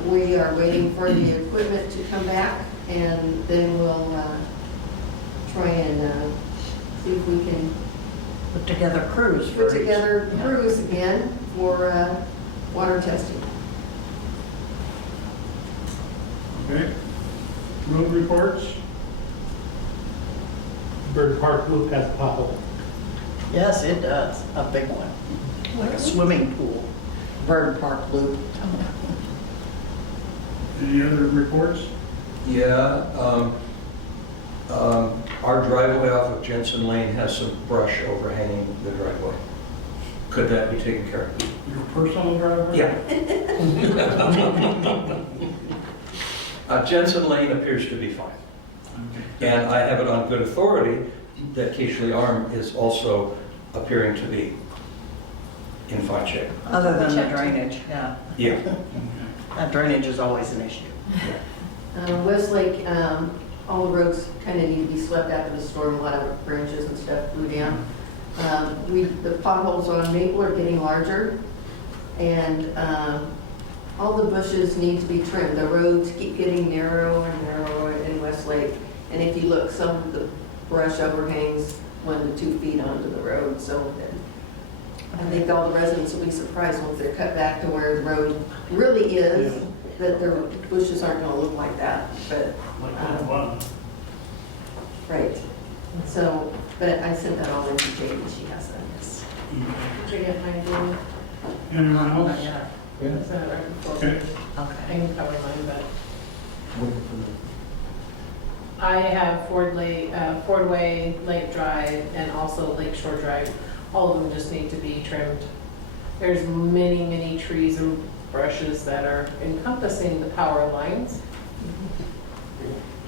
we are waiting for the equipment to come back and then we'll try and see if we can Put together crews for put each. together Yeah. crews again for water testing. Okay. Road reports. Bird Park Loop has a pothole. Yes, it does, a big one. Like a swimming pool, bird park loop. Any other reports? Yeah, our driveway off of Jensen Lane has some brush overhanging the driveway. Could that be taken care of? Your personal driveway? Yeah. Jensen Lane appears to be fine. Okay. And I have it on good authority that Keishley Arm is also appearing to be in fine shape. Other than the drainage, yeah. Yeah. That drainage is always an issue. Westlake, all the roads kind of need to be swept after the storm. A lot of branches and stuff blew down. The potholes on Maple are getting larger, and all the bushes need to be trimmed. The roads keep getting narrower and narrower in Westlake, and if you look, some of the brush overhangs 1 to 2 feet onto the road. So I think all the residents will be surprised once they're cut back to where the road really is, that their bushes aren't going to look like that. But right. So, but I sent that all in to Jade, and she has that. Yes. Did you get my agreement? Anyone else? I sent it right before. Okay. I can cover mine, but I have Fordway, Lake Drive, and also Lake Shore Drive. All of them just need to be trimmed. There's many, many trees and brushes that are encompassing the power lines.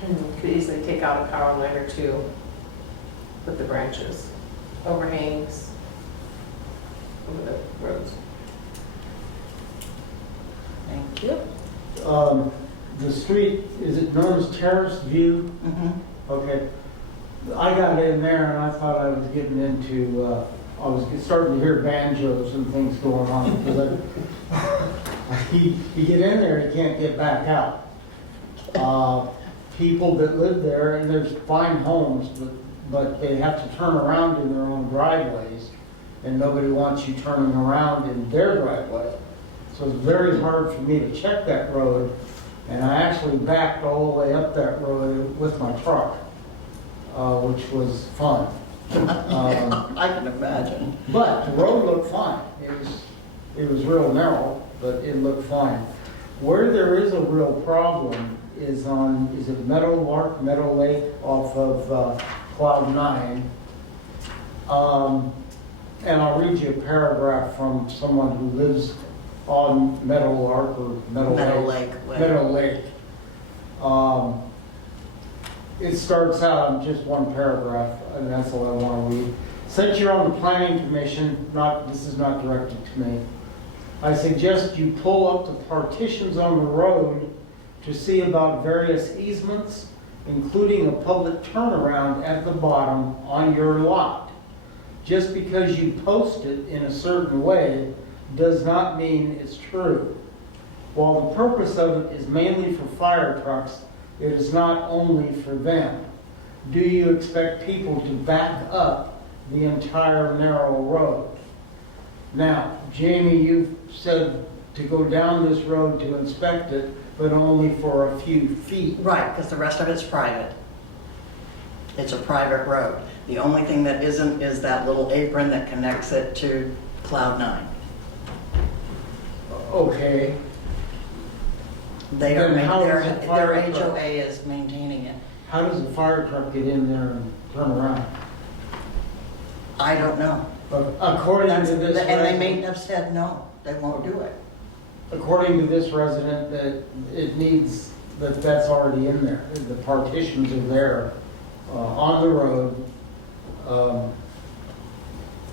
And could easily take out a power line or two with the branches, overhangs over the roads. Thank you. The street, is it Norris Terrace View? Mm-hmm. Okay. I got in there and I thought I was getting into, I was starting to hear banjos and things going on. Because you get in there, you can't get back out. people that live there, and there's fine homes, but they have to turn around in their own driveways, and nobody wants you turning around in their driveway. So it's very hard for me to check that road, and I actually backed all the way up that road with my truck, which was fun. I can imagine. But the road looked fine. It was real narrow, but it looked fine. Where there is a real problem is on, is it Meadow Lake off of Cloud 9. And I'll read you a paragraph from someone who lives on Meadowlark or Meadow Lake. Meadow Lake. It starts out in just one paragraph, and that's all I want to read. Since you're on the planning commission, this is not directed to me, I suggest you pull up the partitions on the road to see about various easements, including a public turnaround at the bottom on your lot. Just because you post it in a certain way does not mean it's true. While the purpose of it is mainly for fire trucks, it is not only for them. Do you expect people to back up the entire narrow road? Now, Jamie, you've said to go down this road to inspect it, but only for a few feet. Right, because the rest of it's private. It's a private road. The only thing that isn't is that little apron that connects it to Cloud 9. Okay. They are, Then how their does a fire truck- HOA is maintaining it. How does a fire truck get in there and turn around? I don't know. But according to this And they may resident, have said, no, they won't do it. according to this resident, that it needs, that's already in there. The partitions are there on the road.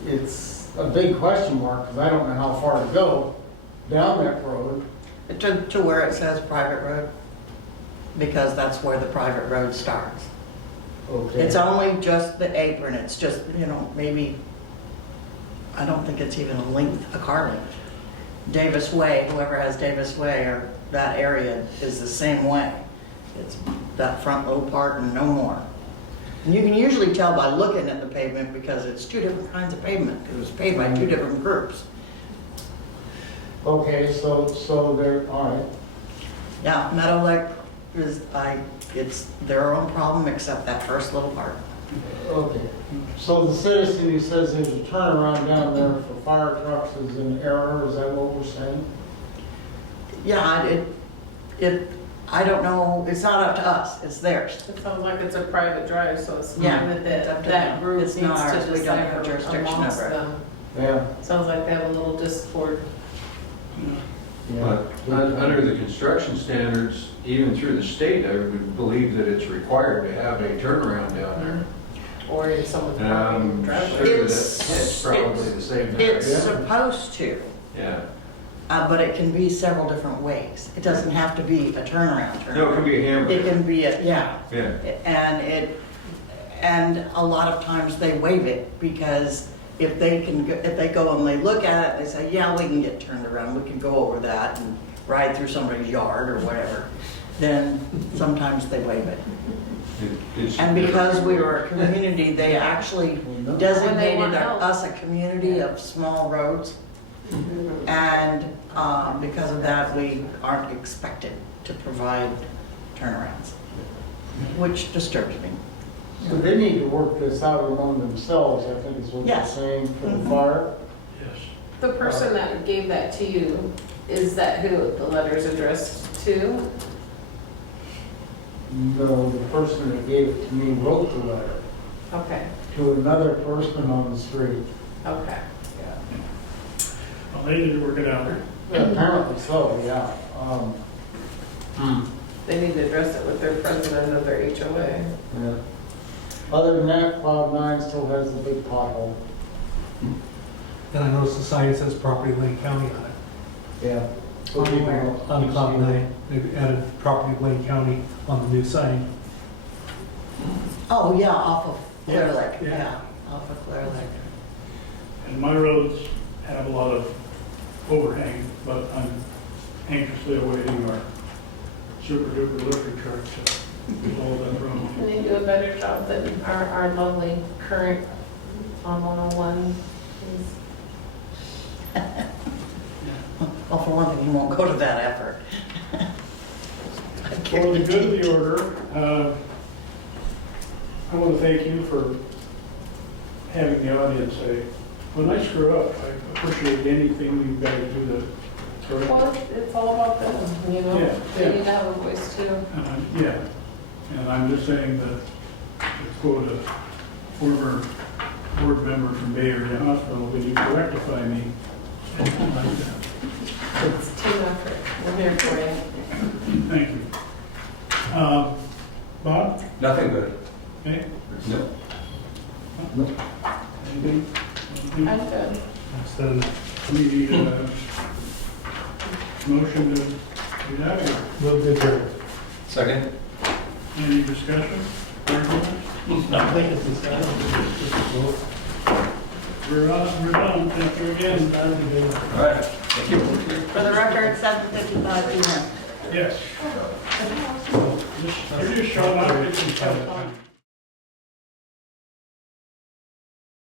It's a big question mark because I don't know how far to go down that road. To where it says private road, because that's where the private road starts. Okay. It's only just the apron, it's just, maybe, I don't think it's even a car length. Davis Way, whoever has Davis Way or that area is the same way. It's that front little part and no more. And you can usually tell by looking at the pavement because it's two different kinds of pavement. It was paved by two different groups. Okay, so they're, all right. Yeah, Meadow Lake it's their own problem except that first little part. Okay, so the citizen who says there's a turnaround down there for fire trucks is in error, is that what we're saying? Yeah, I don't know, it's not up to us, it's theirs. It sounds like it's a private drive, so it's Yeah, not that it's up to that them. group It's needs not ours. to We don't have decide jurisdiction amongst over it. them. Yeah. Sounds like they have a little discord. But under the construction standards, even through the state, I would believe that it's required to have a turnaround down there. Or in someone's And parking I'm driveway. sure that it's probably the same there. It's supposed to, Yeah. but it can be several different ways. It doesn't have to be a turnaround. No, it can be a hamburger. It can be yeah. Yeah. And a lot of times they waive it because if they go and they look at it, they say, yeah, we can get turned around, we can go over that and ride through somebody's yard or whatever, then sometimes they waive it. And because we were a community, they actually designated us a community of small roads. And because of that, we aren't expected to provide turnarounds, which disturbs me. So they need to work this out among themselves, I think is what you're Yes. saying, for the fire? Yes. The person that gave that to you, is that who the letter is addressed to? No, the person that gave it to me wrote the letter Okay, to another person on the street. okay. Well, they need to work it out. Apparently so, yeah. They need to address it with their president of their HOA. Yeah. Other than that, Cloud 9 still has the big pothole. And I noticed the sign that says Property Lane County on it. Yeah. On Cloud 9, they've added Property Lane County on the new sign. Oh, yeah, off of Clear Lake, Yeah. yeah, off of Clear Lake. And my roads have a lot of overhang, but I'm anxiously awaiting our super duper delivery truck to all that wrong. And they do a better job than our lovely current on 101 is. Well, for one thing, you won't go to that effort. For the good of the order, I want to thank you for having the audience say, when I screw up, I appreciate anything you guys do to correct Well, it. it's all about them, you know? Yeah, They yeah. need to have a voice too. Yeah, and I'm just saying that, to quote a former board member from Bay Area Hospital, when you rectify me, something like that. It's team effort. We're here for you. Thank you. Bob? Nothing good. Okay, No. anything? I'm good. We need a motion to get out of here. Move to adjourn. Second? Any discussion? Arguments? I think it's the same. We're done. Thank you again. All right. Thank you. For the record, 7:55 p.m. Yes. You're just showing up. It's some time.